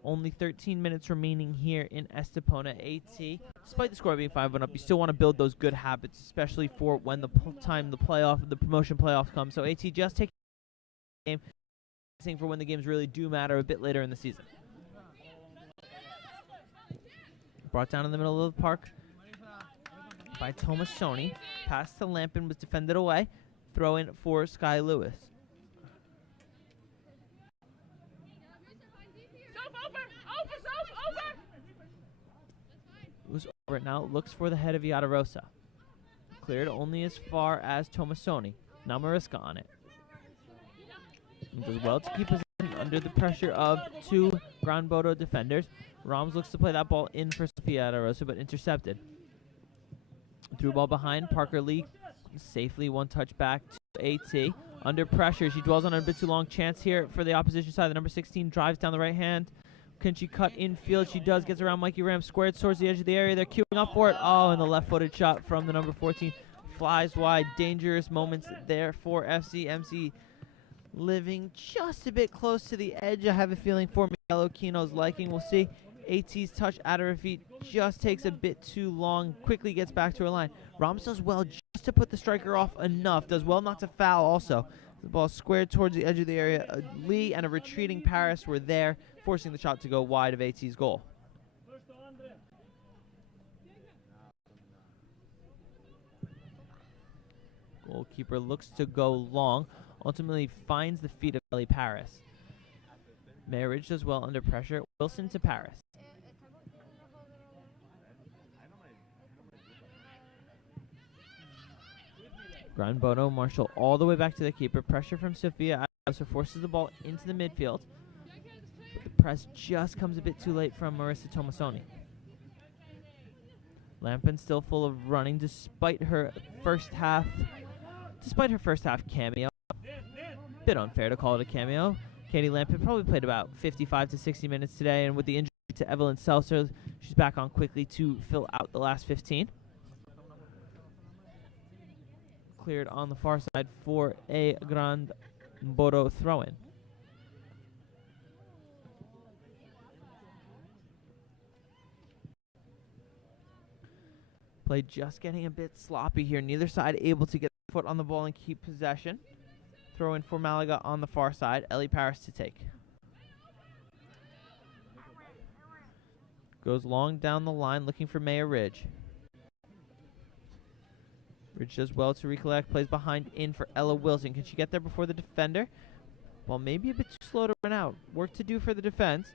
Only 13 minutes remaining here in Estepona. AT, despite the score being 5-1 up, you still want to build those good habits, especially for when the promotion playoff comes. So AT just taking the game, for when the games really do matter a bit later in the season. Brought down in the middle of the park by Tomasoni. Pass to Lampin was defended away. Throw in for Sky Lewis. Lewis over it now. Looks for the head of Yadarosa. Cleared only as far as Tomasoni. Now Mariska on it. And does well to keep position under the pressure of 2 Gran Bodo defenders. Rams looks to play that ball in for Sofia Yadarosa, but intercepted. Through ball behind. Parker Lee safely one touch back to AT. Under pressure. She dwells on it a bit too long. Chance here for the opposition side. The number 16 drives down the right hand. Can she cut infield? She does. Gets around Mikey Ram. Squared towards the edge of the area. They're queuing up for it. Oh, and the left-footed shot from the number 14 flies wide. Dangerous moments there for FCMC. Living just a bit close to the edge. I have a feeling for Miguel Aquino's liking. We'll see. AT's touch out of her feet just takes a bit too long. Quickly gets back to her line. Rams does well just to put the striker off enough. Does well not to foul also. The ball squared towards the edge of the area. Lee and a retreating Paris were there, forcing the shot to go wide of AT's goal. Goalkeeper looks to go long. Ultimately finds the feet of Ellie Paris. Marriage does well under pressure. Wilson to Paris. Bodo Marshall all the way back to the keeper. Pressure from Sofia so forces the ball into the midfield. But the press just comes a bit too late from Marissa Tomasoni. Lampin still full of running despite her first half cameo. Bit unfair to call it a cameo. Katie Lampin probably played about 55 to 60 minutes today, and with the injury to Evelyn Seltzer, she's back on quickly to fill out the last 15. Cleared on the far side for a Gran Bodo throw-in. Play just getting a bit sloppy here. Neither side able to get the foot on the ball and keep possession. Throw in for Malaga on the far side. Ellie Paris to take. Goes long down the line looking for Maya Ridge. Ridge does well to recollect. Plays behind in for Ella Wilson. Can she get there before the defender? Well, maybe a bit too slow to run out. Work to do for the defense.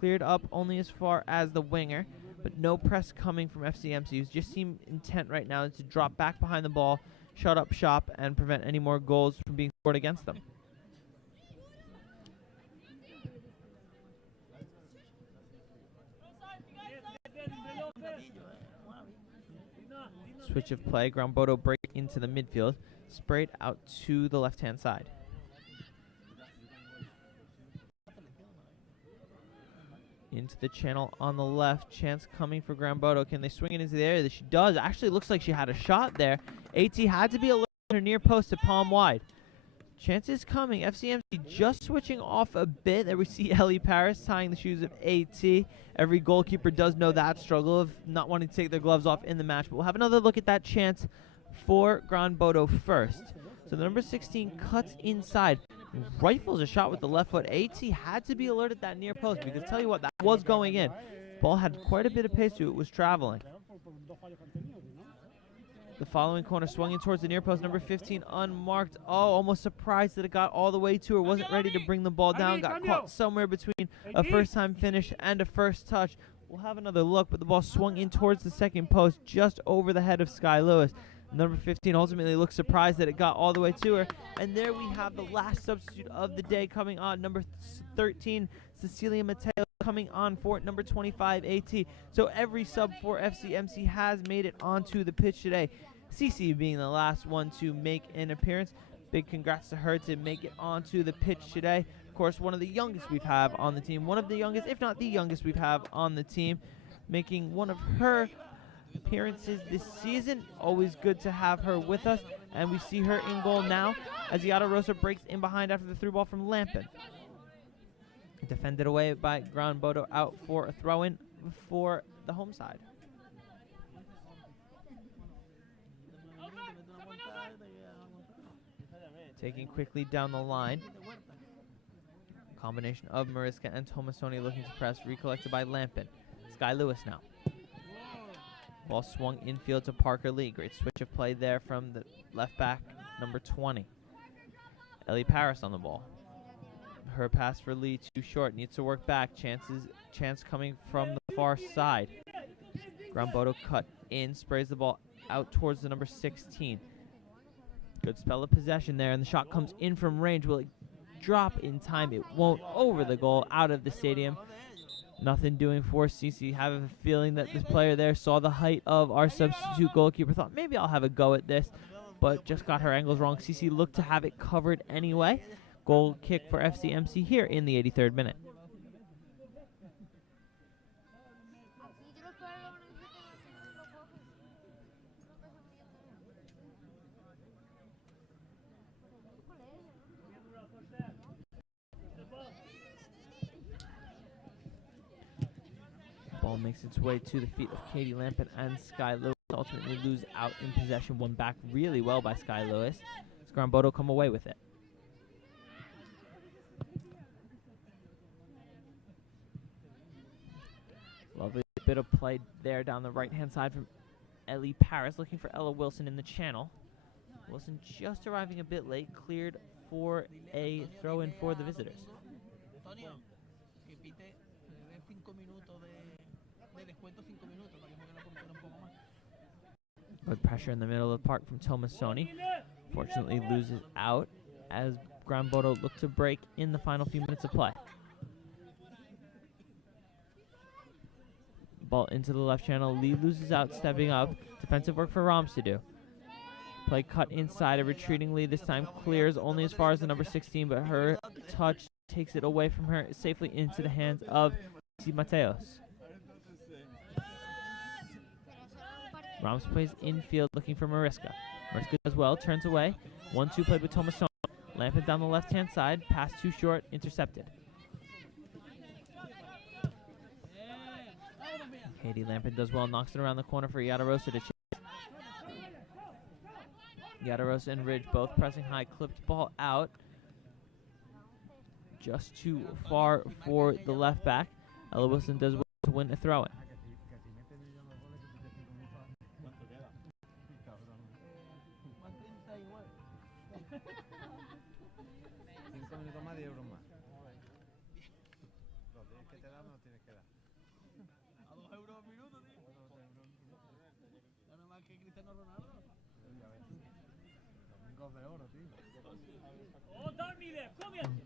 Cleared up only as far as the winger. But no press coming from FCMC, who just seem intent right now to drop back behind the ball, shut up shop, and prevent any more goals from being scored against them. Switch of play. Gran Bodo break into the midfield. Sprayed out to the left-hand side. Into the channel on the left. Chance coming for Gran Bodo. Can they swing it into the area? She does. Actually looks like she had a shot there. AT had to be alert to her near post to palm wide. Chance is coming. FCMC just switching off a bit. There we see Ellie Paris tying the shoes of AT. Every goalkeeper does know that struggle of not wanting to take their gloves off in the match. But we'll have another look at that chance for Gran Bodo first. So the number 16 cuts inside. Rifles a shot with the left foot. AT had to be alert at that near post because tell you what, that was going in. Ball had quite a bit of pace to it. It was traveling. The following corner swung in towards the near post. Number 15 unmarked. Oh, almost surprised that it got all the way to her. Wasn't ready to bring the ball down. Got caught somewhere between a first-time finish and a first touch. We'll have another look, but the ball swung in towards the second post just over the head of Sky Lewis. Number 15 ultimately looks surprised that it got all the way to her. And there we have the last substitute of the day coming on. Number 13, Cecilia Mateo, coming on for number 25, AT. So every sub for FCMC has made it onto the pitch today. Cici being the last one to make an appearance. Big congrats to her to make it onto the pitch today. Of course, one of the youngest we've have on the team. One of the youngest, if not the youngest we've have on the team. Making one of her appearances this season. Always good to have her with us. And we see her in goal now as Yara Rosa breaks in behind after the through ball from Lampin. Defended away by Gran Bodo, out for a throw-in for the home side. Taking quickly down the line. Combination of Mariska and Tomasoni looking to press. Recollected by Lampin. Sky Lewis now. Ball swung infield to Parker Lee. Great switch of play there from the left back, number 20. Ellie Paris on the ball. Her pass for Lee too short. Needs to work back. Chance coming from the far side. Gran Bodo cut in. Sprays the ball out towards the number 16. Good spell of possession there, and the shot comes in from range. Will it drop in time? It won't. Over the goal, out of the stadium. Nothing doing for Cici. Have a feeling that this player there saw the height of our substitute goalkeeper. Thought maybe I'll have a go at this, but just got her angles wrong. Cici looked to have it covered anyway. Goal kick for FCMC here in the 83rd minute. Ball makes its way to the feet of Katie Lampin and Sky Lewis. Ultimately lose out in possession. Won back really well by Sky Lewis. Gran Bodo come away with it. Lovely bit of play there down the right-hand side from Ellie Paris. Looking for Ella Wilson in the channel. Wilson just arriving a bit late. Cleared for a throw-in for the visitors. Good pressure in the middle of the park from Tomasoni. Fortunately loses out as Gran Bodo look to break in the final few minutes of play. Ball into the left channel. Lee loses out, stepping up. Defensive work for Rams to do. Play cut inside. A retreating Lee this time clears only as far as the number 16, but her touch takes it away from her safely into the hands of Mateos. Rams plays infield looking for Mariska. Mariska does well, turns away. 1-2 played with Tomasoni. Lampin down the left-hand side. Pass too short, intercepted. Katie Lampin does well, knocks it around the corner for Yadarosa to chase. Yadarosa and Ridge both pressing high, clipped ball out. Just too far for the left back. Ella Wilson does well to win a throw-in.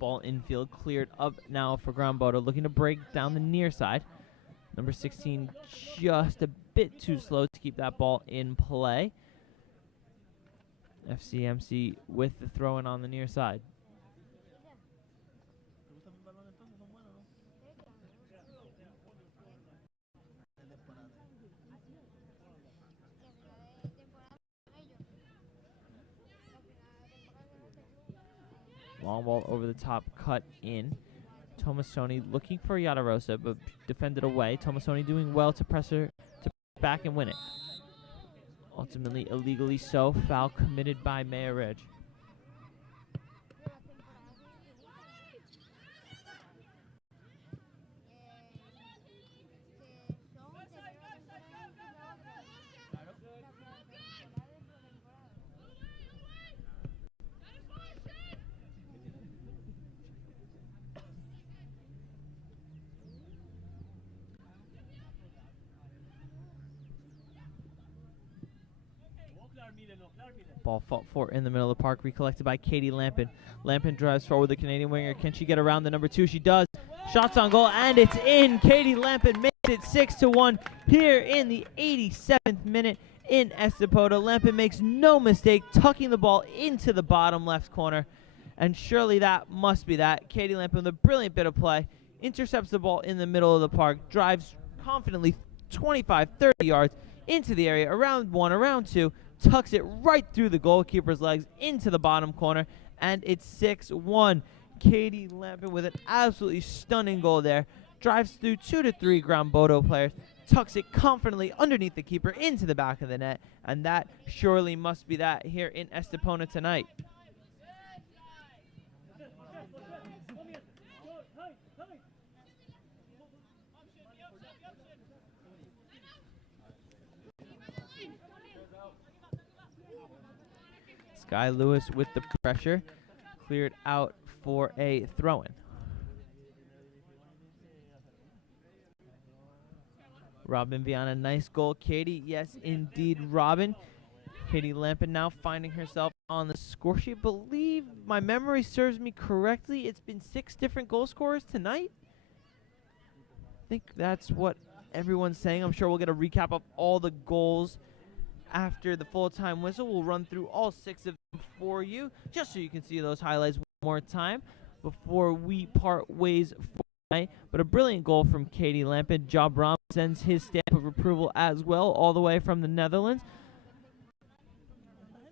Ball infield cleared up now for Gran Bodo, looking to break down the near side. Number 16 just a bit too slow to keep that ball in play. FCMC with the throw-in on the near side. Long ball over the top, cut in. Tomasoni looking for Yadarosa, but defended away. Tomasoni doing well to press her to back and win it. Ultimately, illegally so. Foul committed by Maya Ridge. Ball fought for in the middle of the park, recollected by Katie Lampin. Lampin drives forward the Canadian winger. Can she get around the number 2? She does. Shots on goal, and it's in. Katie Lampin makes it 6-1 here in the 87th minute in Estepona. Lampin makes no mistake, tucking the ball into the bottom left corner, and surely that must be that. Katie Lampin with a brilliant bit of play, intercepts the ball in the middle of the park, drives confidently 25, 30 yards into the area, around 1, around 2, tucks it right through the goalkeeper's legs into the bottom corner, and it's 6-1. Katie Lampin with an absolutely stunning goal there. Drives through 2 to 3 Gran Bodo players, tucks it confidently underneath the keeper into the back of the net, and that surely must be that here in Estepona tonight. Sky Lewis with the pressure, cleared out for a throw-in. Robin Viana, nice goal. Katie, yes indeed, Robin. Katie Lampin now finding herself on the score sheet. Believe my memory serves me correctly, it's been 6 different goal scorers tonight. I think that's what everyone's saying. I'm sure we'll get a recap of all the goals after the full-time whistle. We'll run through all 6 of them for you, just so you can see those highlights one more time before we part ways for tonight. But a brilliant goal from Katie Lampin. Job Ram sends his stamp of approval as well, all the way from the Netherlands.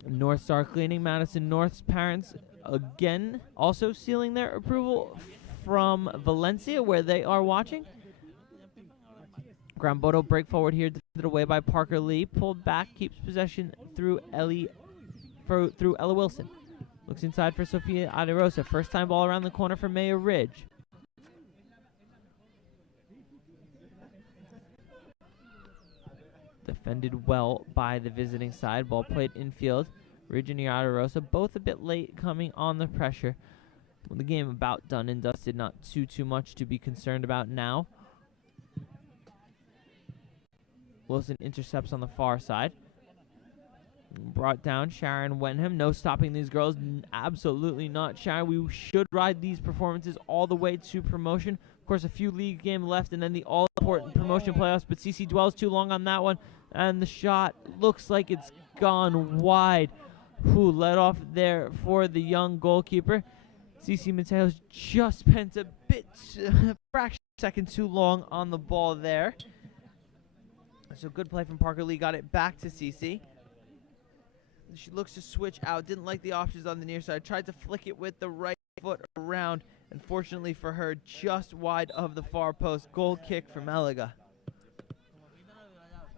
North Star Cleaning, Madison North's parents, again, also sealing their approval from Valencia, where they are watching. Gran Bodo break forward here, defended away by Parker Lee. Pulled back, keeps possession through Ella Wilson. Looks inside for Sofia Aderosa. First time ball around the corner for Maya Ridge. Defended well by the visiting side. Ball played infield. Ridge and Aderosa both a bit late coming on the pressure. Well, the game about done and dusted. Not too much to be concerned about now. Wilson intercepts on the far side. Brought down Sharon Wenham. No stopping these girls. Absolutely not, Sharon. We should ride these performances all the way to promotion. Of course, a few league games left and then the all-important promotion playoffs, but CC dwells too long on that one, and the shot looks like it's gone wide. Who let off there for the young goalkeeper. CC Mateos just spent a bit, a fraction of a second too long on the ball there. So good play from Parker Lee. Got it back to CC. She looks to switch out. Didn't like the options on the near side. Tried to flick it with the right foot around. Unfortunately for her, just wide of the far post. Goal kick for Malaga.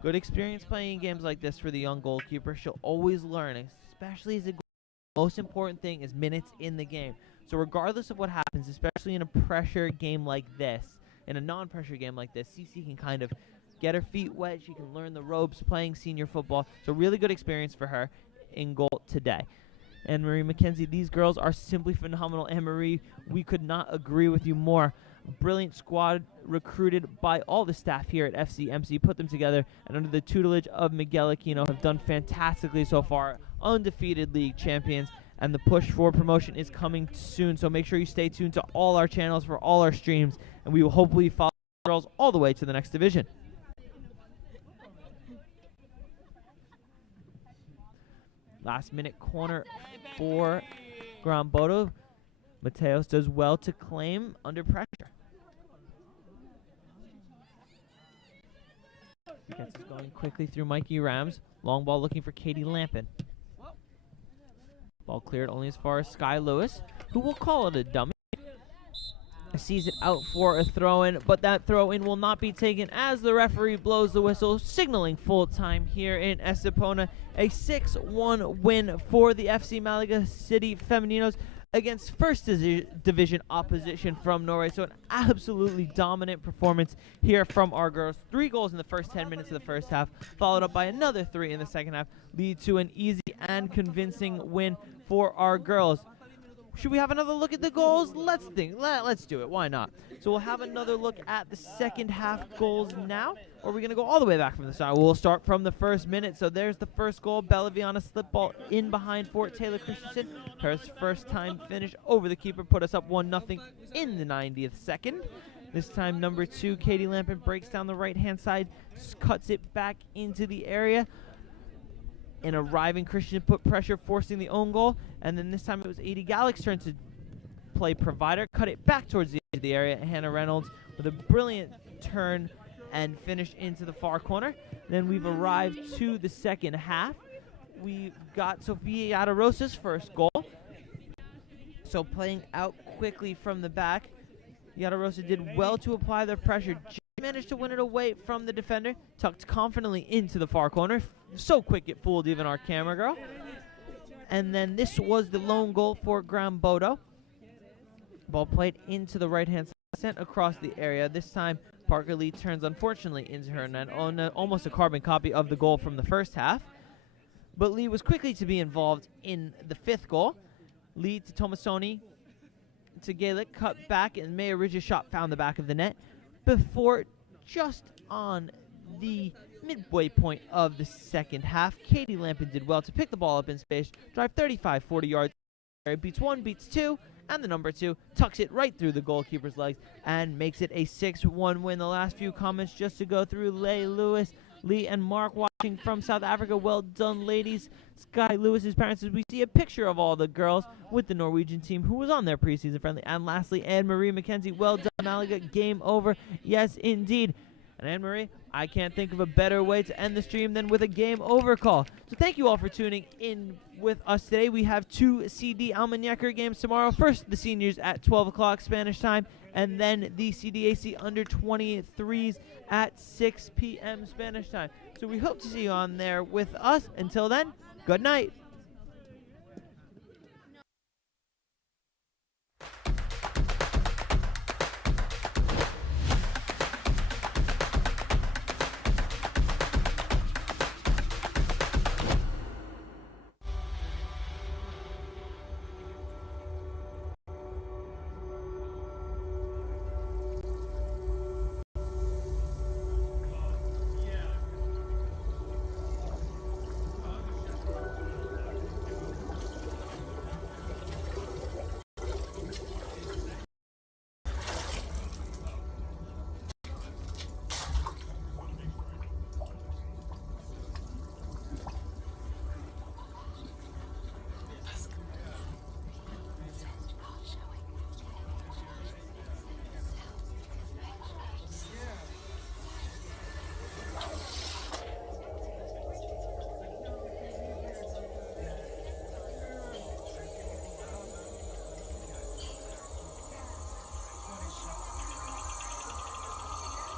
Good experience playing games like this for the young goalkeeper. She'll always learn, especially as a goalkeeper. The most important thing is minutes in the game. So regardless of what happens, especially in a pressure game like this, in a non-pressure game like this, CC can kind of get her feet wet. She can learn the ropes playing senior football. So really good experience for her in goal today. Anne-Marie McKenzie, these girls are simply phenomenal. Anne-Marie, we could not agree with you more. Brilliant squad recruited by all the staff here at FCMC, put them together, and under the tutelage of Miguel Aquino have done fantastically so far. Undefeated league champions, and the push for promotion is coming soon, so make sure you stay tuned to all our channels for all our streams, and we will hopefully follow the girls all the way to the next division. Last minute corner for Gran Bodo. Mateos does well to claim under pressure. Gets it going quickly through Mikey Rams. Long ball looking for Katie Lampin. Ball cleared only as far as Sky Lewis, who will call it a dummy. Sees it out for a throw-in, but that throw-in will not be taken as the referee blows the whistle, signaling full time here in Estepona. A 6-1 win for the FC Malaga City Femeninos against first division opposition from Norway. So an absolutely dominant performance here from our girls. 3 goals in the first 10 minutes of the first half, followed up by another 3 in the second half, lead to an easy and convincing win for our girls. Should we have another look at the goals? Let's do it. Why not? So we'll have another look at the second half goals now. Or are we going to go all the way back from the start? We'll start from the first minute. So there's the first goal. Bella Viana slip ball in behind for Taylor Christensen. Her first time finish over the keeper put us up 1-0 in the 90th second. This time number 2, Katie Lampin breaks down the right-hand side, cuts it back into the area. And arriving Christian put pressure, forcing the own goal. And then this time it was Edie Gallick's turn to play provider. Cut it back towards the edge of the area. Hannah Reynolds with a brilliant turn and finish into the far corner. Then we've arrived to the second half. We've got Sofia Yadarosa's first goal. So playing out quickly from the back. Yadarosa did well to apply their pressure. Managed to win it away from the defender. Tucked confidently into the far corner. So quick it fooled even our camera girl. And then this was the lone goal for Gran Bodo. Ball played into the right-hand side, sent across the area. This time, Parker Lee turns, unfortunately, into her net on almost a carbon copy of the goal from the first half. But Lee was quickly to be involved in the 5th goal. Lee to Tomasoni, to Gaelic, cut back, and Maya Ridge's shot found the back of the net. Before, just on the midway point of the second half, Katie Lampin did well to pick the ball up in space, drive 35-40 yards, beats 1, beats 2, and the number 2 tucks it right through the goalkeeper's legs and makes it a 6-1 win. The last few comments just to go through. Leigh Lewis, Lee and Mark watching from South Africa. Well done, ladies. Sky Lewis's parents, as we see a picture of all the girls with the Norwegian team who was on their preseason friendly. And lastly, Anne-Marie McKenzie. Well done, Malaga. Game over. Yes, indeed. And Anne-Marie, I can't think of a better way to end the stream than with a game over call. So thank you all for tuning in with us today. We have 2 CD Almun games tomorrow. First, the seniors at 12 o'clock Spanish time, and then the CDAC under 23s at 6 p.m. Spanish time. So we hope to see you on there with us. Until then, good night.